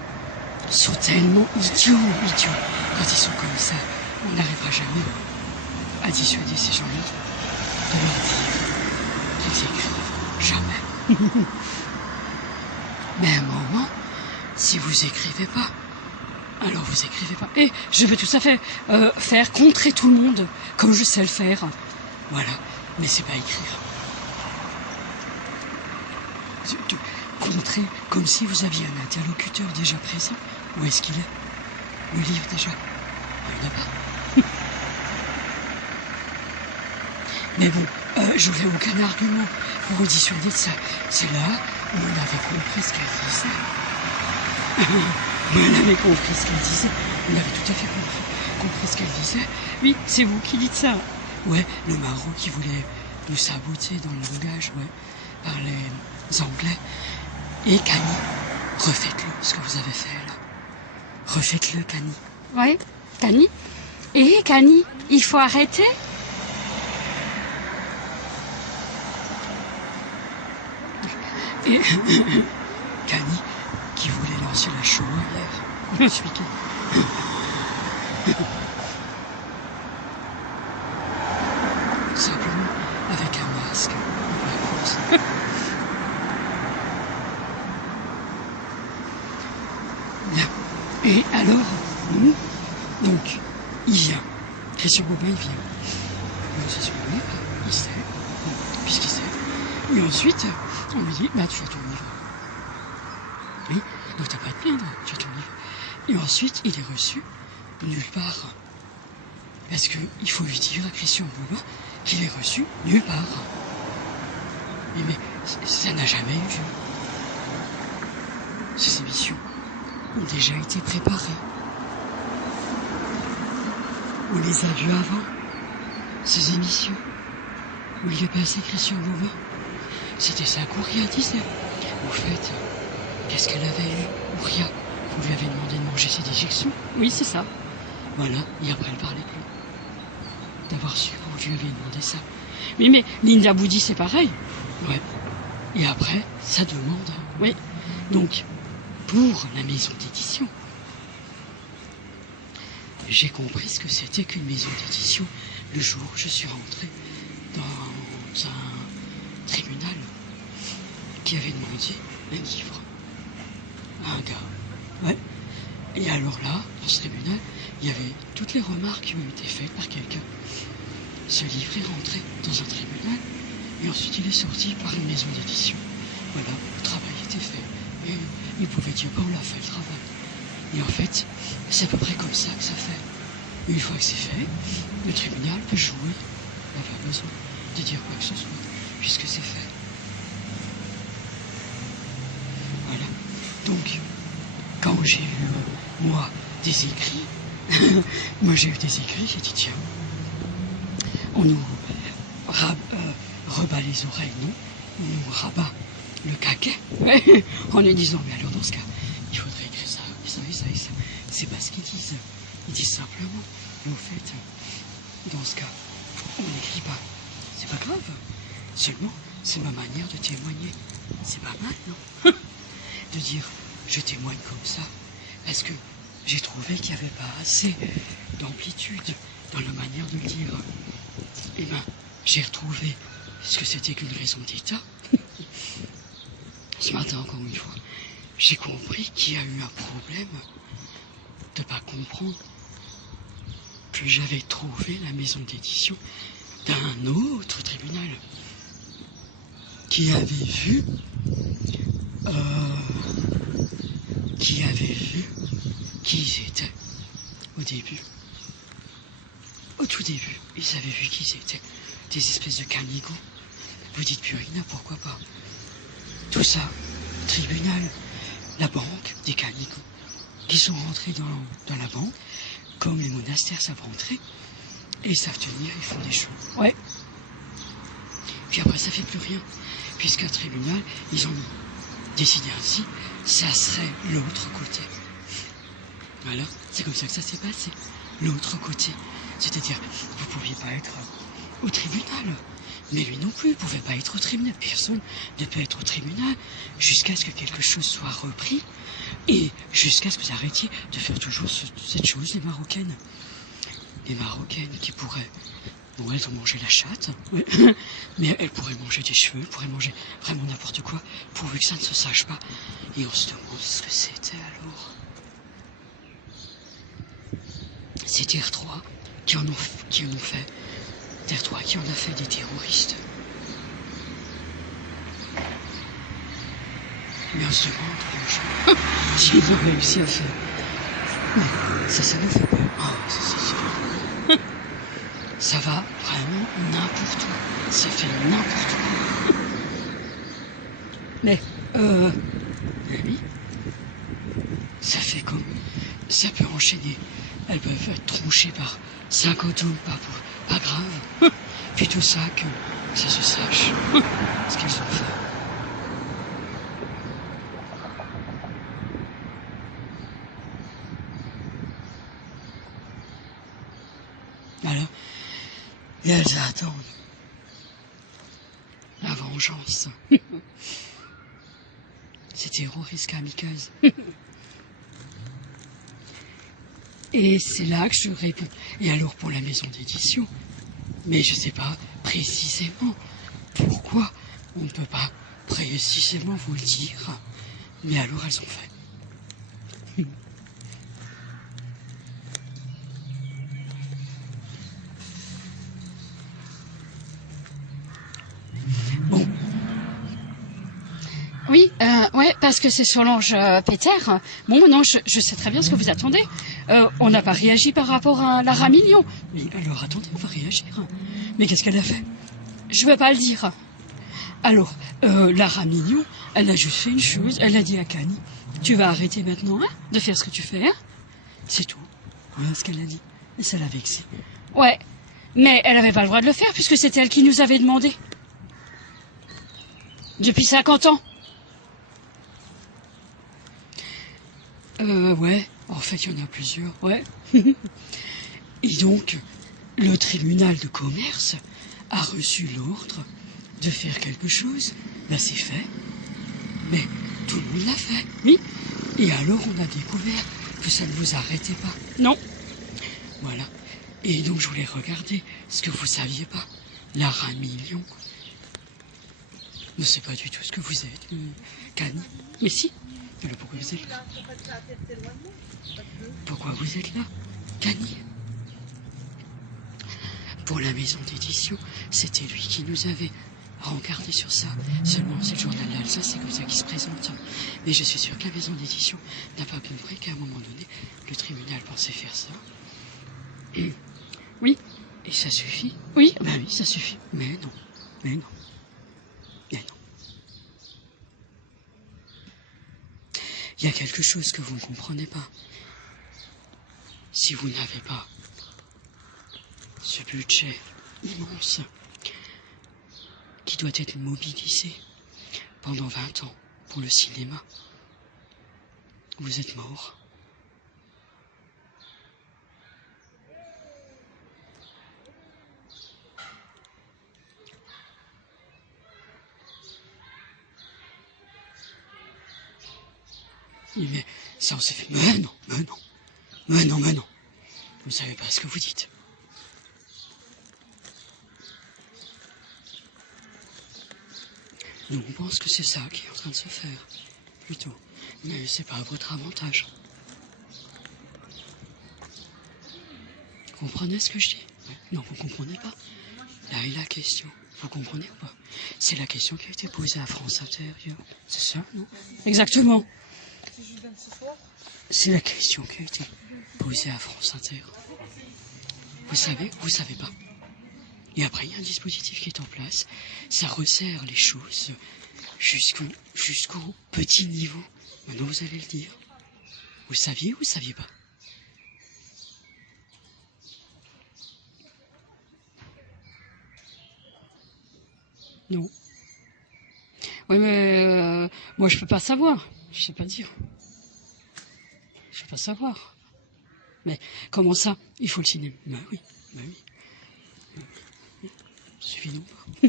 sont tellement idiots. Quand ils sont comme ça, on n'arrivera jamais à dissuader ces gens-là de leur dire qu'ils écrivent. Jamais. Mais à un moment, si vous écrivez pas, alors vous écrivez pas. Et je vais tout à fait faire contrer tout le monde, comme je sais le faire. Voilà, mais c'est pas écrire. Contrer comme si vous aviez un interlocuteur déjà présent. Où est-ce qu'il est? Le livre déjà. Il n'y en a pas. Mais bon, j'aurais aucun argument pour vous dissuader de ça. C'est là où on avait compris ce qu'elle disait. On avait compris ce qu'elle disait. On avait tout à fait compris ce qu'elle disait. Oui, c'est vous qui dites ça. Ouais, le maraud qui voulait nous saboter dans le langage, ouais, par les Anglais. Et Cani, refaites-le, ce que vous avez fait là. Refaites-le, Cani. Ouais, Cani. Et Cani, il faut arrêter. Et Cani, qui voulait lancer la Shoah hier, ce week-end. Bien. Et alors, nous, donc, il vient. Christian Bobin, il vient. C'est sur lui, il sait, puisqu'il sait. Et ensuite, on lui dit, bah, tu as ton livre. Oui, donc t'as pas à te plaindre, tu as ton livre. Et ensuite, il est reçu nulle part. Parce qu'il faut lui dire à Christian Bobin qu'il est reçu nulle part. Mais ça n'a jamais eu lieu. Ces émissions ont déjà été préparées. On les a vues avant, ces émissions, où il est passé Christian Bobin. C'était ça qu'Ouria disait. Au fait, qu'est-ce qu'elle avait eu, Ouria? Vous lui avez demandé de manger ses déjections? Oui, c'est ça. Voilà, et après elle parlait plus. D'avoir su qu'on lui avait demandé ça. Oui, mais Linda Boudi, c'est pareil. Ouais. Et après, ça demande. Oui. Donc, pour la maison d'édition, j'ai compris ce que c'était qu'une maison d'édition le jour où je suis rentré dans un tribunal qui avait demandé un livre à un gars. Ouais. Et alors là, dans ce tribunal, il y avait toutes les remarques qui ont été faites par quelqu'un. Ce livre est rentré dans un tribunal et ensuite il est sorti par une maison d'édition. Voilà, le travail était fait. Et il pouvait dire qu'on l'a fait le travail. Et en fait, c'est à peu près comme ça que ça fait. Une fois que c'est fait, le tribunal peut jouer. Il n'a pas besoin de dire quoi que ce soit, puisque c'est fait. Voilà. Donc, quand j'ai eu, moi, des écrits, moi j'ai eu des écrits, j'ai dit tiens, on nous rebat les oreilles, non? On nous rabat le caquet, en nous disant, mais alors dans ce cas, il faudrait écrire ça, et ça, et ça, et ça. C'est pas ce qu'ils disent. Ils disent simplement, mais au fait, dans ce cas, on n'écrit pas. C'est pas grave. Seulement, c'est ma manière de témoigner. C'est pas mal, non? De dire, je témoigne comme ça, parce que j'ai trouvé qu'il n'y avait pas assez d'amplitude dans la manière de le dire. Eh bien, j'ai retrouvé ce que c'était qu'une raison d'État. Ce matin, encore une fois, j'ai compris qu'il y a eu un problème de ne pas comprendre que j'avais trouvé la maison d'édition d'un autre tribunal qui avait vu qui ils étaient au début. Au tout début, ils avaient vu qui ils étaient. Des espèces de canigots. Vous dites Purina, pourquoi pas? Tout ça, tribunal, la banque, des canigots, qui sont rentrés dans la banque, comme les monastères savent rentrer, et ils savent tenir, ils font des choses. Ouais. Puis après, ça fait plus rien, puisqu'un tribunal, ils ont décidé ainsi, ça serait l'autre côté. Voilà, c'est comme ça que ça s'est passé. L'autre côté. C'est-à-dire, vous ne pouviez pas être au tribunal. Mais lui non plus, il ne pouvait pas être au tribunal. Personne ne peut être au tribunal jusqu'à ce que quelque chose soit repris et jusqu'à ce que vous arrêtiez de faire toujours cette chose, les Marocaines. Les Marocaines qui pourraient... Bon, elles ont mangé la chatte, ouais. Mais elles pourraient manger des cheveux, elles pourraient manger vraiment n'importe quoi, pourvu que ça ne se sache pas. Et on se demande ce que c'était alors. C'est TR3 qui en ont fait. TR3 qui en a fait des terroristes. Mais on se demande, franchement, s'ils ont réussi à faire. Mais ça nous fait peur. Oh, c'est sûr. Ça va vraiment n'importe où. Ça fait n'importe où. Mais, oui. Ça fait comme... Ça peut enchaîner. Elles peuvent être tronchées par 50 hommes, pas grave. Puis tout ça, que ça se sache ce qu'elles ont fait. Alors, et elles attendent la vengeance. C'est terroriste kamikaze. Et c'est là que je réponds. Et alors pour la maison d'édition, mais je ne sais pas précisément pourquoi on ne peut pas précisément vous le dire, mais alors elles ont fait. Bon. Oui, ouais, parce que c'est Solange Peter. Bon, non, je sais très bien ce que vous attendez. On n'a pas réagi par rapport à Lara Million. Mais alors attendez, on va réagir. Mais qu'est-ce qu'elle a fait? Je veux pas le dire. Alors, Lara Million, elle a juste fait une chose, elle a dit à Kani, tu vas arrêter maintenant de faire ce que tu fais, c'est tout. Voilà ce qu'elle a dit. Et ça l'a vexée. Ouais, mais elle avait pas le droit de le faire puisque c'était elle qui nous avait demandé. Depuis 50 ans. Ouais, en fait, il y en a plusieurs, ouais. Et donc, le tribunal de commerce a reçu l'ordre de faire quelque chose. Ben, c'est fait. Mais tout le monde l'a fait, oui. Et alors, on a découvert que ça ne vous arrêtait pas. Non. Voilà. Et donc, je voulais regarder ce que vous saviez pas. Lara Million ne sait pas du tout ce que vous êtes, Kani. Mais si. Alors pourquoi vous êtes là? Pourquoi vous êtes là, Kani? Pour la maison d'édition, c'était lui qui nous avait rencardé sur ça. Seulement, c'est le journal d'Alsace, c'est comme ça qu'il se présente. Mais je suis sûr que la maison d'édition n'a pas compris qu'à un moment donné, le tribunal pensait faire ça. Oui. Et ça suffit? Oui. Ben oui, ça suffit. Mais non. Mais non. Mais non. Il y a quelque chose que vous ne comprenez pas. Si vous n'avez pas ce budget immense qui doit être mobilisé pendant 20 ans pour le cinéma, vous êtes mort. Oui, mais ça on s'est fait. Mais non, mais non, mais non, mais non. Vous ne savez pas ce que vous dites. Nous, on pense que c'est ça qui est en train de se faire, plutôt. Mais c'est pas à votre avantage. Vous comprenez ce que je dis? Non, vous comprenez pas. Là est la question. Vous comprenez ou pas? C'est la question qui a été posée à France Inter hier. C'est ça, non? Exactement. C'est la question qui a été posée à France Inter. Vous savez ou vous savez pas? Et après, il y a un dispositif qui est en place. Ça resserre les choses jusqu'au petit niveau. Maintenant, vous allez le dire. Vous saviez ou vous saviez pas? Non. Oui, mais moi, je peux pas savoir. Je sais pas dire. Je peux pas savoir. Mais comment ça? Il faut le cinéma. Bah oui, bah oui. Ça suffit non pas.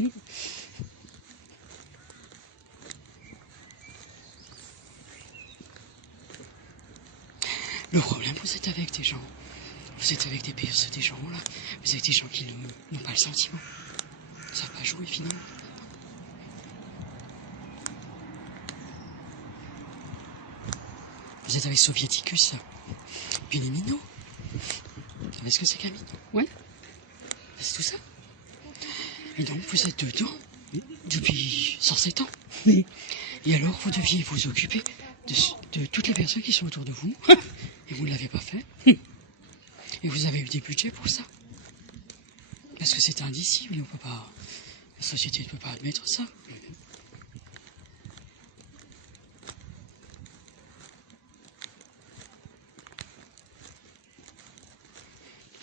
Le problème, vous êtes avec des gens. Vous êtes avec des personnes, des gens là. Vous êtes avec des gens qui n'ont pas le sentiment. Ça va pas jouer finalement. Vous êtes avec Soviéticus, puis les minots. Vous savez ce que c'est qu'un minot? Ouais. C'est tout ça. Et donc vous êtes dedans depuis 107 ans. Et alors vous deviez vous occuper de toutes les personnes qui sont autour de vous. Et vous ne l'avez pas fait. Et vous avez eu des budgets pour ça. Parce que c'est indicible, on peut pas. La société ne peut pas admettre ça.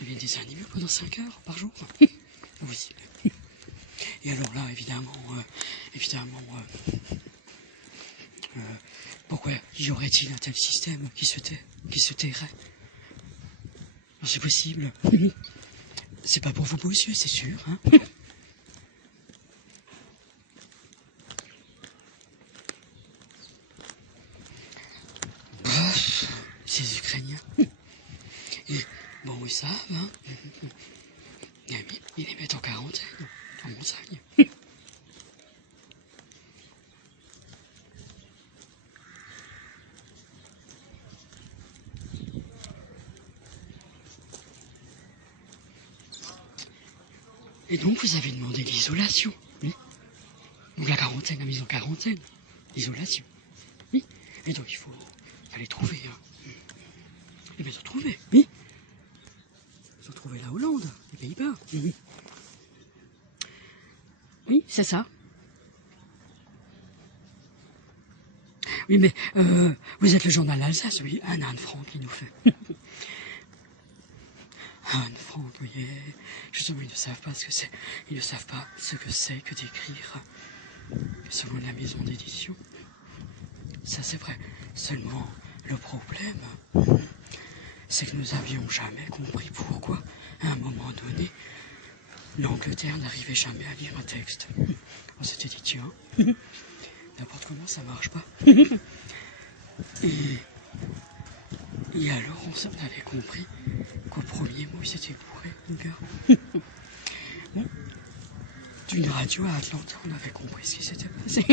Il y a des animaux pendant 5 heures par jour. Oui. Et alors là, évidemment, pourquoi y aurait-il un tel système qui se tairait? C'est possible. C'est pas pour vous beaux yeux, c'est sûr. Hein. Ces Ukrainiens. Et bon, ils savent, hein. Ils les mettent en quarantaine, en montagne. Et donc, vous avez demandé l'isolation. Oui. Donc, la quarantaine, la mise en quarantaine. L'isolation. Oui. Et donc, il faut les trouver. Hein. Et bien, ils ont trouvé. Oui. Ils ont trouvé la Hollande, les Pays-Bas. Oui, oui, c'est ça. Oui, mais vous êtes le journal d'Alsace, oui. Anne Frank, il nous fait. Anne Frank, oui. Justement, ils ne savent pas ce que c'est. Ils ne savent pas ce que c'est que d'écrire selon la maison d'édition. Ça, c'est vrai. Seulement, le problème, c'est que nous n'avions jamais compris pourquoi, à un moment donné, l'Angleterre n'arrivait jamais à lire un texte. On s'était dit, tiens, n'importe comment, ça marche pas. Et alors, on avait compris qu'au premier mot, ils étaient bourrés, mon gars. Bon, d'une radio à Atlanta, on avait compris ce qui s'était passé.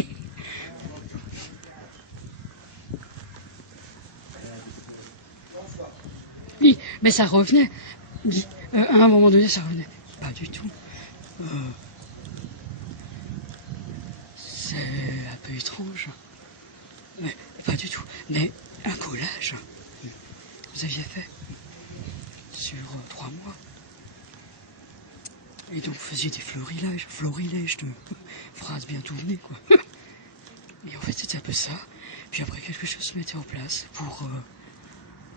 Oui, mais ça revenait. À un moment donné, ça revenait. Pas du tout. C'est un peu étrange. Mais pas du tout. Mais un collage, vous aviez fait sur 3 mois. Et donc vous faisiez des florilèges de phrases bien tournées, quoi. Et en fait, c'était un peu ça. Puis après, quelque chose se mettait en place pour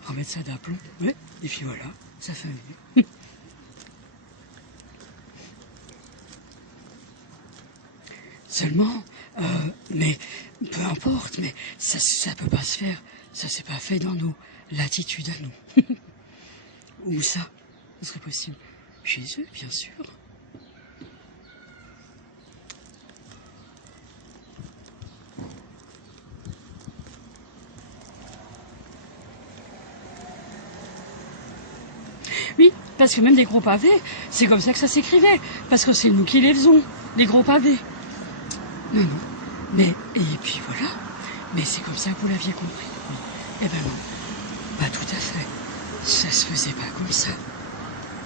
remettre ça d'aplomb. Ouais. Et puis voilà, ça fait un livre. Seulement, mais peu importe, mais ça peut pas se faire. Ça s'est pas fait dans nos latitudes à nous. Où ça serait possible? Chez eux, bien sûr. Oui, parce que même des gros pavés, c'est comme ça que ça s'écrivait. Parce que c'est nous qui les faisons, les gros pavés. Non, mais, et puis voilà. Mais c'est comme ça que vous l'aviez compris. Oui. Eh ben non, pas tout à fait. Ça se faisait pas comme ça.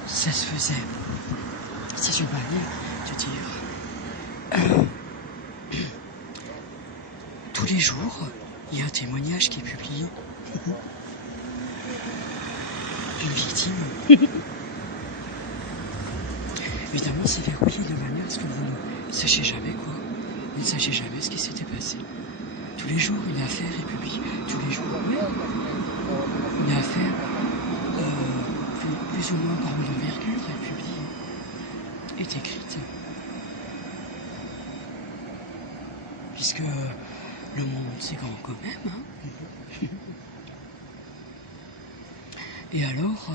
Ça se faisait, si je peux dire, tous les jours, il y a un témoignage qui est publié. D'une victime. Évidemment, c'est verrouillé de manière à ce que vous ne sachiez jamais quoi. Vous ne sachiez jamais ce qui s'était passé. Tous les jours, une affaire est publiée. Tous les jours, une affaire plus ou moins grande envergure est publiée, est écrite. Puisque le monde, c'est grand quand même. Hein. Et alors,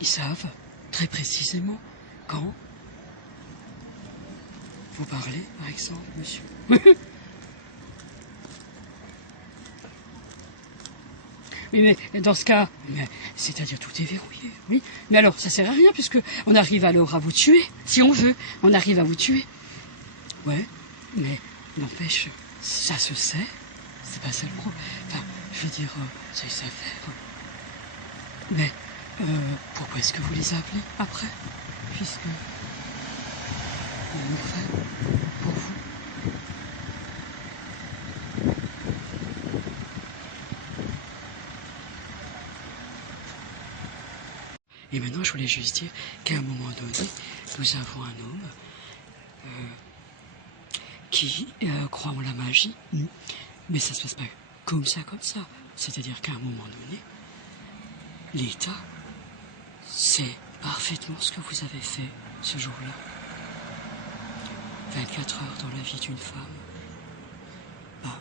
ils savent très précisément quand vous parlez, par exemple, monsieur. Oui, mais dans ce cas, c'est-à-dire tout est verrouillé, oui. Mais alors, ça sert à rien, puisque on arrive alors à vous tuer, si on veut. On arrive à vous tuer. Ouais, mais n'empêche, ça se sait. C'est pas ça le problème. Enfin, je veux dire, c'est sa affaire. Mais pourquoi est-ce que vous les appelez après? Puisque ils l'ont fait pour vous. Et maintenant, je voulais juste dire qu'à un moment donné, nous avons un homme qui croit en la magie, mais ça se passe pas comme ça. C'est-à-dire qu'à un moment donné, l'État sait parfaitement ce que vous avez fait ce jour-là. 24 heures dans la vie d'une femme. Ah.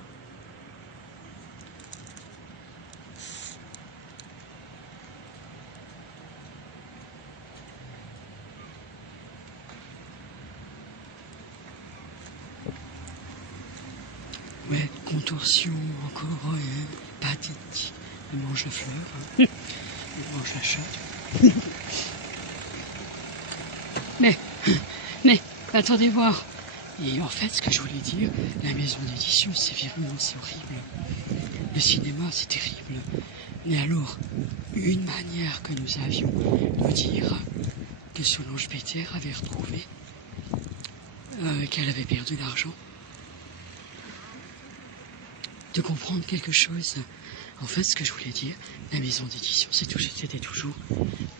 Ouais, contorsion encore, pathétique. Il mange la fleur, hein. Il mange la chatte. Mais, attendez voir. Et en fait, ce que je voulais dire, la maison d'édition, c'est virulent, c'est horrible. Le cinéma, c'est terrible. Mais alors, une manière que nous avions de dire que Solange Péter avait retrouvé, qu'elle avait perdu l'argent, de comprendre quelque chose. En fait, ce que je voulais dire, la maison d'édition, c'était toujours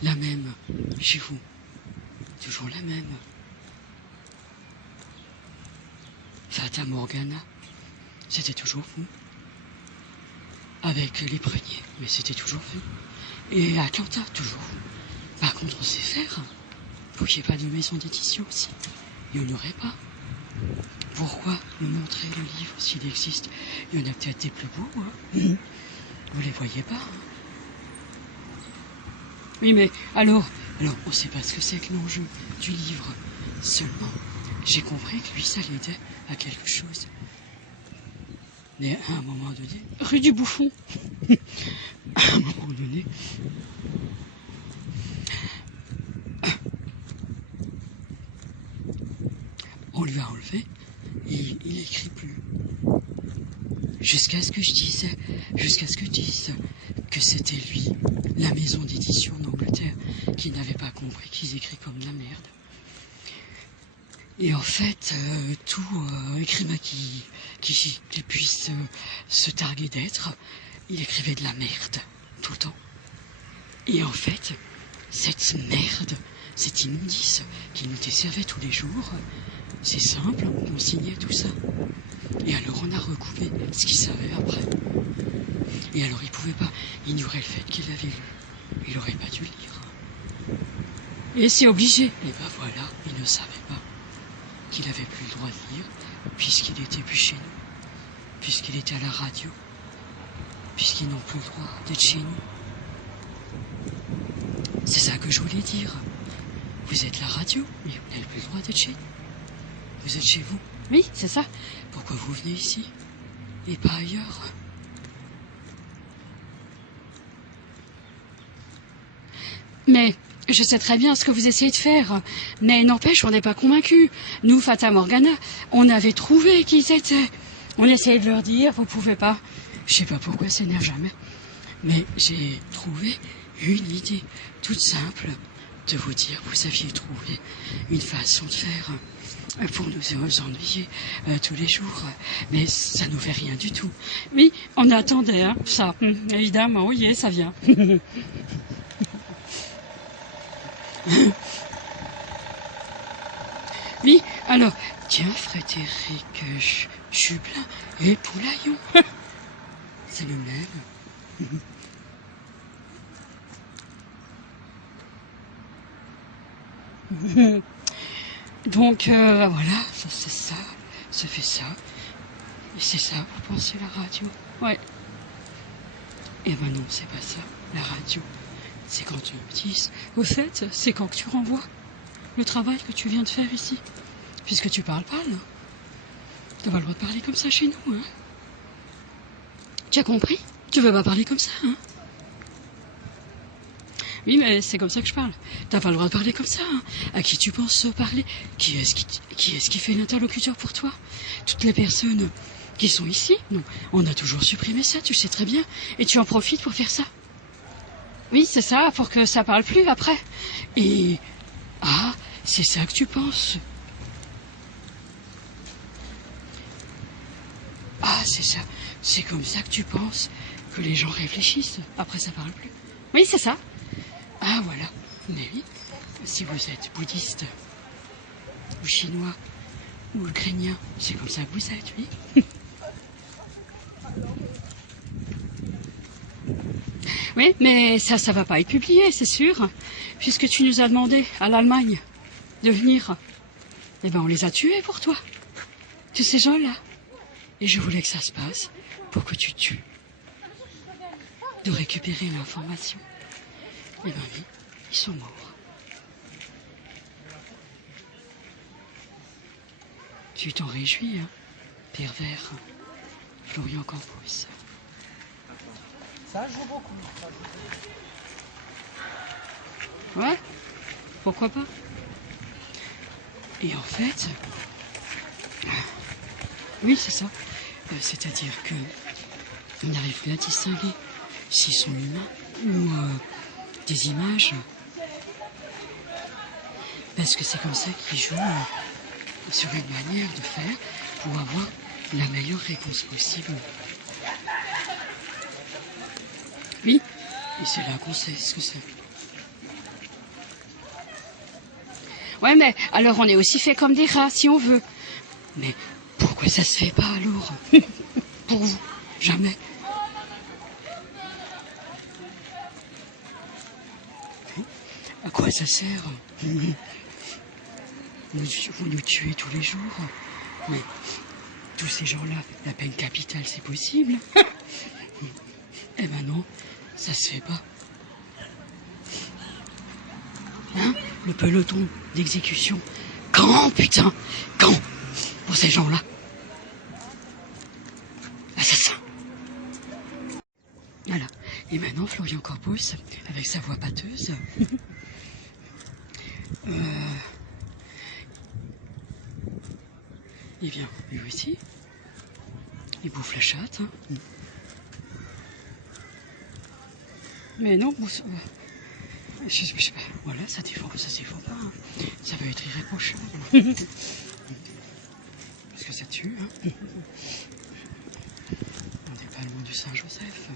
la même chez vous. Toujours la même. Fata Morgana, c'était toujours vous. Avec les Pruniers, mais c'était toujours vous. Et Atlanta, toujours vous. Par contre, on sait faire. Faut qu'il n'y ait pas de maison d'édition aussi. Il n'y en aurait pas. Pourquoi me montrer le livre s'il existe? Il y en a peut-être des plus beaux, hein. Vous les voyez pas, hein. Oui, mais alors, on ne sait pas ce que c'est que l'enjeu du livre. Seulement, j'ai compris que lui, ça l'aidait à quelque chose. Mais à un moment donné, rue du Bouffon, à un moment donné, on lui a enlevé et il n'écrit plus. Jusqu'à ce que je dise que c'était lui, la maison d'édition d'Angleterre, qui n'avait pas compris qu'ils écrivent comme de la merde. Et en fait, tout écrivain qui puisse se targuer d'être, il écrivait de la merde, tout le temps. Et en fait, cette merde, cette immondice qui nous desservait tous les jours, c'est simple, on signait tout ça. Et alors on a recoupé ce qu'il savait après. Et alors il pouvait pas ignorer le fait qu'il l'avait lu. Il aurait pas dû lire. Et c'est obligé. Et ben voilà, il ne savait pas qu'il avait plus le droit de lire, puisqu'il était plus chez nous, puisqu'il était à la radio, puisqu'ils n'ont plus le droit d'être chez nous. C'est ça que je voulais dire. Vous êtes la radio, mais vous n'avez plus le droit d'être chez nous. Vous êtes chez vous. Oui, c'est ça. Pourquoi vous venez ici et pas ailleurs? Mais je sais très bien ce que vous essayez de faire. Mais n'empêche, on n'est pas convaincus. Nous, Fata Morgana, on avait trouvé qui ils étaient. On essayait de leur dire, vous pouvez pas. Je sais pas pourquoi ça n'énerve jamais. Mais j'ai trouvé une idée toute simple de vous dire que vous aviez trouvé une façon de faire pour nous ennuyer tous les jours. Mais ça nous fait rien du tout. Oui, on attendait, hein, ça. Évidemment, oui, ça vient. Oui, alors, tiens, Frédéric Jublin et Poulaillon. C'est le même. Donc, voilà, ça c'est ça, ça fait ça. Et c'est ça, vous pensez la radio? Ouais. Eh ben non, c'est pas ça, la radio. C'est quand tu me dis, au fait, c'est quand que tu renvoies le travail que tu viens de faire ici. Puisque tu parles pas, là. Tu n'as pas le droit de parler comme ça chez nous, hein. Tu as compris? Tu veux pas parler comme ça, hein. Oui, mais c'est comme ça que je parle. T'as pas le droit de parler comme ça, hein. À qui tu penses parler? Qui est-ce qui fait l'interlocuteur pour toi? Toutes les personnes qui sont ici? Non, on a toujours supprimé ça, tu le sais très bien. Et tu en profites pour faire ça. Oui, c'est ça, pour que ça parle plus après. Et... ah, c'est ça que tu penses? Ah, c'est ça. C'est comme ça que tu penses que les gens réfléchissent. Après, ça parle plus. Oui, c'est ça. Ah, voilà. Mais oui, si vous êtes bouddhiste, ou chinois, ou ukrainien, c'est comme ça que vous êtes, oui. Oui, mais ça va pas être publié, c'est sûr, puisque tu nous as demandé à l'Allemagne de venir. Eh ben, on les a tués pour toi, tous ces gens-là. Et je voulais que ça se passe pour que tu tues, de récupérer l'information. Eh ben oui, ils sont morts. Tu t'en réjouis, hein, pervers, Florian Campos. Ça joue beaucoup. Ouais, pourquoi pas? Et en fait, oui, c'est ça. C'est-à-dire que on n'arrive plus à distinguer s'ils sont humains ou des images. Parce que c'est comme ça qu'ils jouent sur une manière de faire pour avoir la meilleure réponse possible. Oui, et c'est là qu'on sait ce que c'est. Ouais, mais alors on est aussi fait comme des rats, si on veut. Mais pourquoi ça se fait pas alors? Pour vous, jamais. À quoi ça sert? Vous nous tuez tous les jours. Mais tous ces gens-là, la peine capitale, c'est possible? Eh ben non, ça se fait pas. Hein? Le peloton d'exécution. Quand, putain? Quand? Pour ces gens-là. Assassins. Voilà. Et maintenant, Florian Corpus, avec sa voix pâteuse, il vient, lui aussi. Il bouffe la chatte. Hein. Mais non, je sais pas. Voilà, ça défend pas. Hein. Ça va être irréprochable. Parce que ça tue. Hein. On n'est pas loin du Saint-Joseph.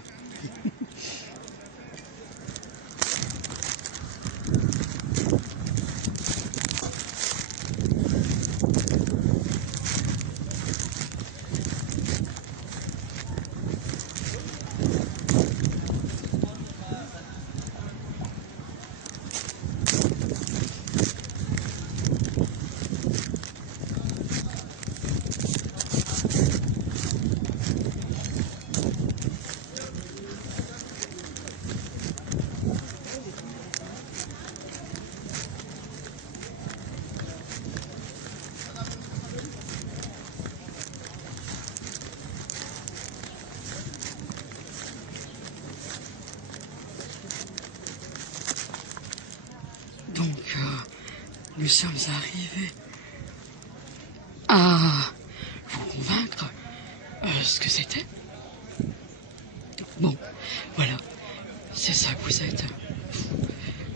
Donc, nous sommes arrivés à vous convaincre ce que c'était. Bon, voilà, c'est ça que vous êtes,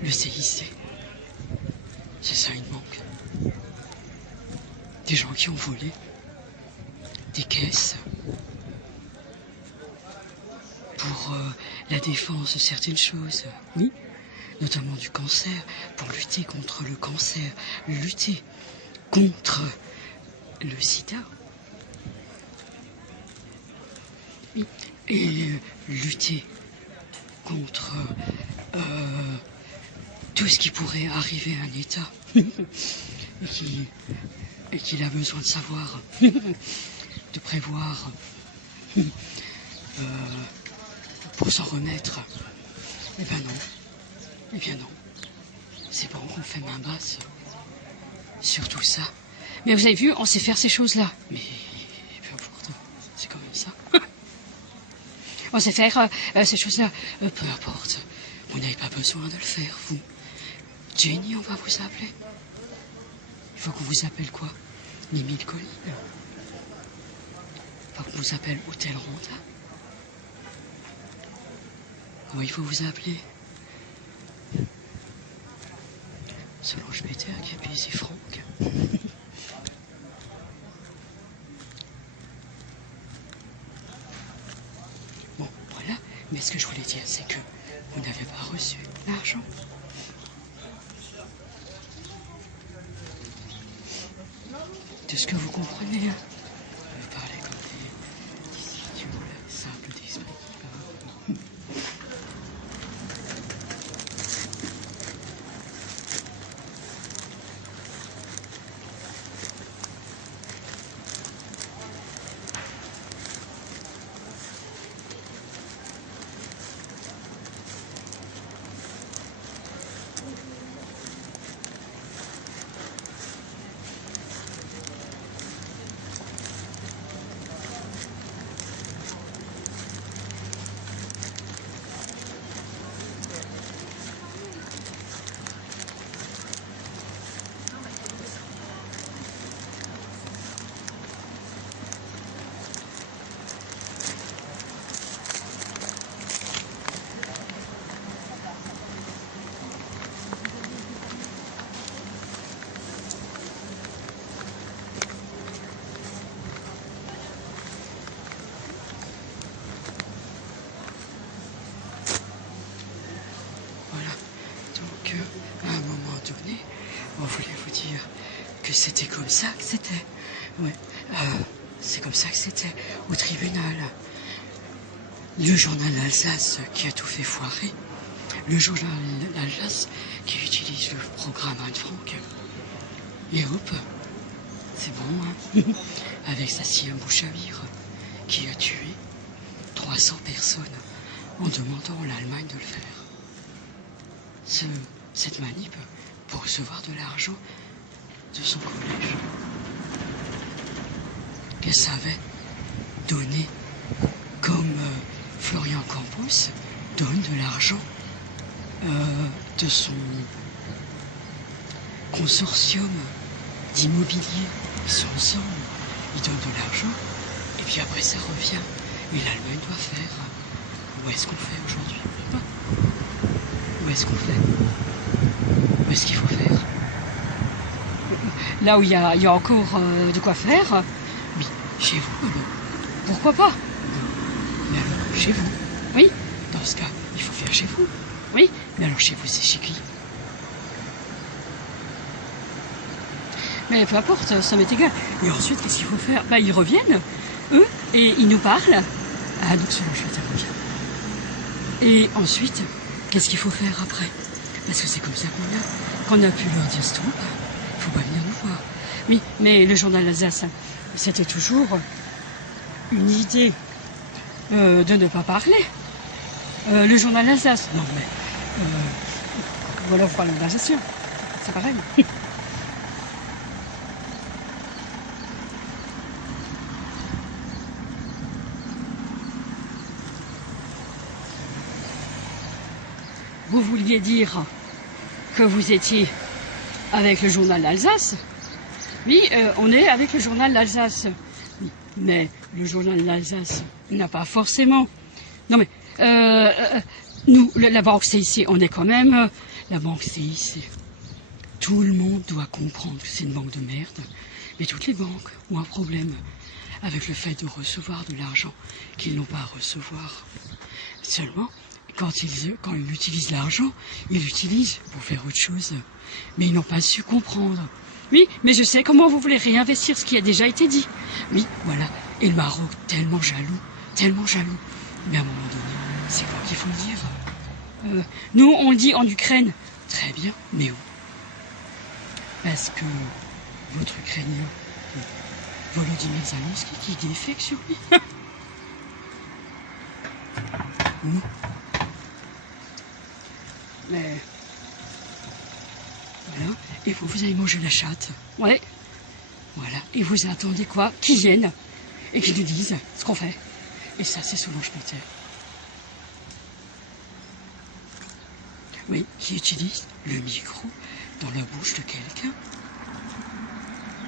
le CIC. C'est ça une banque. Des gens qui ont volé des caisses pour la défense de certaines choses, oui. Notamment du cancer, pour lutter contre le cancer, lutter contre le sida, et lutter contre tout ce qui pourrait arriver à un État et qu'il a besoin de savoir, de prévoir pour s'en remettre. Eh ben non. Eh bien non, c'est bon qu'on fait main basse sur tout ça. Mais vous avez vu, on sait faire ces choses-là. Mais peu importe, c'est quand même ça. On sait faire ces choses-là. Peu importe, vous n'avez pas besoin de le faire, vous. Jenny, on va vous appeler. Il faut qu'on vous appelle quoi? Les 1000 collines. Il faut qu'on vous appelle Hôtel Ronda. Comment il faut vous appeler? Solange Peter qui a baisé Franck. Bon, voilà. Mais ce que je voulais dire, c'est que vous n'avez pas reçu l'argent. De ce que vous comprenez, hein. Vous parlez comme des idiots, simples d'esprit. que c'était comme ça que c'était. Ouais, c'est comme ça que c'était au tribunal. Le journal Alsace qui a tout fait foirer. Le journal Alsace qui utilise le programme Anne Frank. Et hop, c'est bon, hein. Avec sa scie à bouche à vire qui a tué 300 personnes en demandant à l'Allemagne de le faire. Cette manip pour recevoir de l'argent de son collège. Qu'elle savait donner comme Florian Campos donne de l'argent de son consortium d'immobilier. Ils sont ensemble, ils donnent de l'argent et puis après ça revient. Et l'Allemagne doit faire. Où est-ce qu'on fait aujourd'hui? Où est-ce qu'on fait? Où est-ce qu'il faut faire? Là où il y a encore de quoi faire. Oui, chez vous alors. Pourquoi pas? Mais alors, chez vous? Oui. Dans ce cas, il faut faire chez vous. Oui. Mais alors chez vous, c'est chez qui? Mais peu importe, ça m'est égal. Et ensuite, qu'est-ce qu'il faut faire? Bah, ils reviennent, eux, et ils nous parlent. Ah, donc selon je vais revient. Et ensuite, Qu'est-ce qu'il faut faire après? Parce que c'est comme ça qu'on a pu leur dire stop. Il faut pas venir nous voir. oui, mais le journal Alsace, c'était toujours une idée de ne pas parler. Le journal Alsace, Non mais, voilà, vous parlez d'Alsacien, c'est pareil. Vous vouliez dire que vous étiez avec le journal Alsace? Oui, on est avec le journal d'Alsace. Oui, mais le journal d'Alsace n'a pas forcément... Non mais, nous, la banque CIC, on est quand même... la banque CIC. Tout le monde doit comprendre que c'est une banque de merde. Mais toutes les banques ont un problème avec le fait de recevoir de l'argent qu'ils n'ont pas à recevoir. Seulement, quand ils utilisent l'argent, ils l'utilisent pour faire autre chose. Mais ils n'ont pas su comprendre. Oui, mais je sais comment vous voulez réinvestir ce qui a déjà été dit. Oui, voilà. Et le Maroc, tellement jaloux, tellement jaloux. Mais à un moment donné, c'est quoi qu'il faut le dire? Nous, on le dit en Ukraine. Très bien, mais où? Parce que votre Ukrainien, Volodymyr Zelensky, qui défecte sur lui. Où? Mais... voilà. Et vous avez mangé la chatte. Ouais. Voilà. Et vous attendez quoi? Qu'ils viennent et qu'ils nous disent ce qu'on fait. Et ça, c'est Solange Peter. Oui, qui utilise le micro dans la bouche de quelqu'un.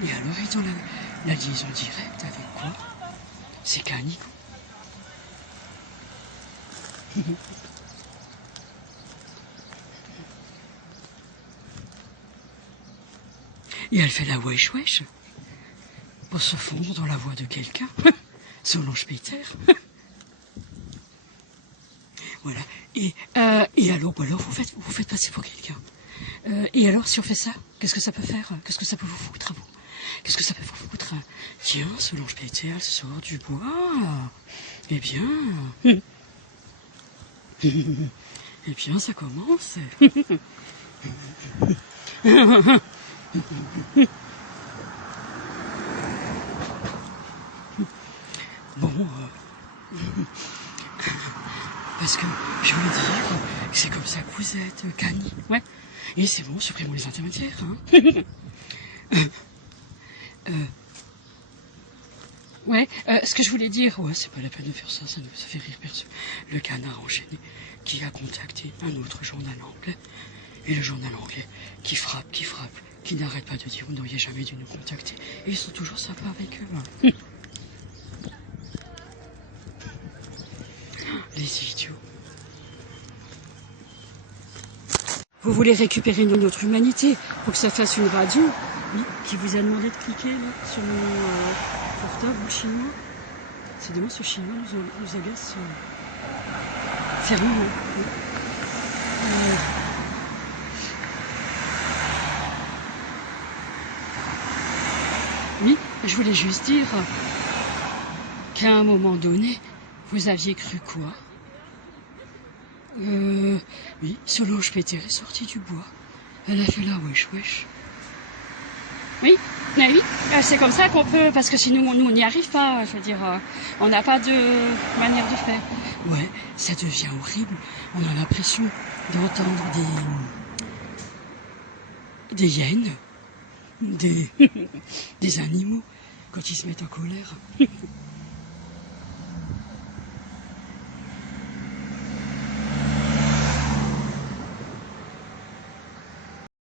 Et alors, ils ont la liaison directe avec quoi? C'est Canico. Et elle fait la wesh wesh pour se fondre dans la voix de quelqu'un. Solange Peter. Voilà. Et alors, vous faites passer pour quelqu'un. Et alors, si on fait ça, qu'est-ce que ça peut faire? Qu'est-ce que ça peut vous foutre à vous? Qu'est-ce que ça peut vous foutre? Tiens, Solange Peter, elle sort du bois. Eh bien... eh bien, ça commence. Bon, parce que je voulais dire que c'est comme ça que vous êtes, Cani. Ouais. Et c'est bon, supprimons les intermédiaires. Hein. Ouais, ce que je voulais dire, ouais, c'est pas la peine de faire ça, ça fait rire personne. Le canard enchaîné qui a contacté un autre journal anglais. Et le journal anglais qui frappe, qui n'arrête pas de dire vous n'auriez jamais dû nous contacter. Et ils sont toujours sympas avec eux. Hein. Les idiots. Vous voulez récupérer notre humanité pour que ça fasse une radio, oui, qui vous a demandé de cliquer là, sur mon portable chinois. C'est dommage, ce chinois nous agace sérieusement. Oui, je voulais juste dire qu'à un moment donné, vous aviez cru quoi? Oui, Solange Péter est sortie du bois. Elle a fait la wesh wesh. Oui, mais oui, c'est comme ça qu'on peut, parce que sinon nous on n'y arrive pas, je veux dire, on n'a pas de manière de faire. Ouais, ça devient horrible, on a l'impression d'entendre des hyènes, des animaux, quand ils se mettent en colère.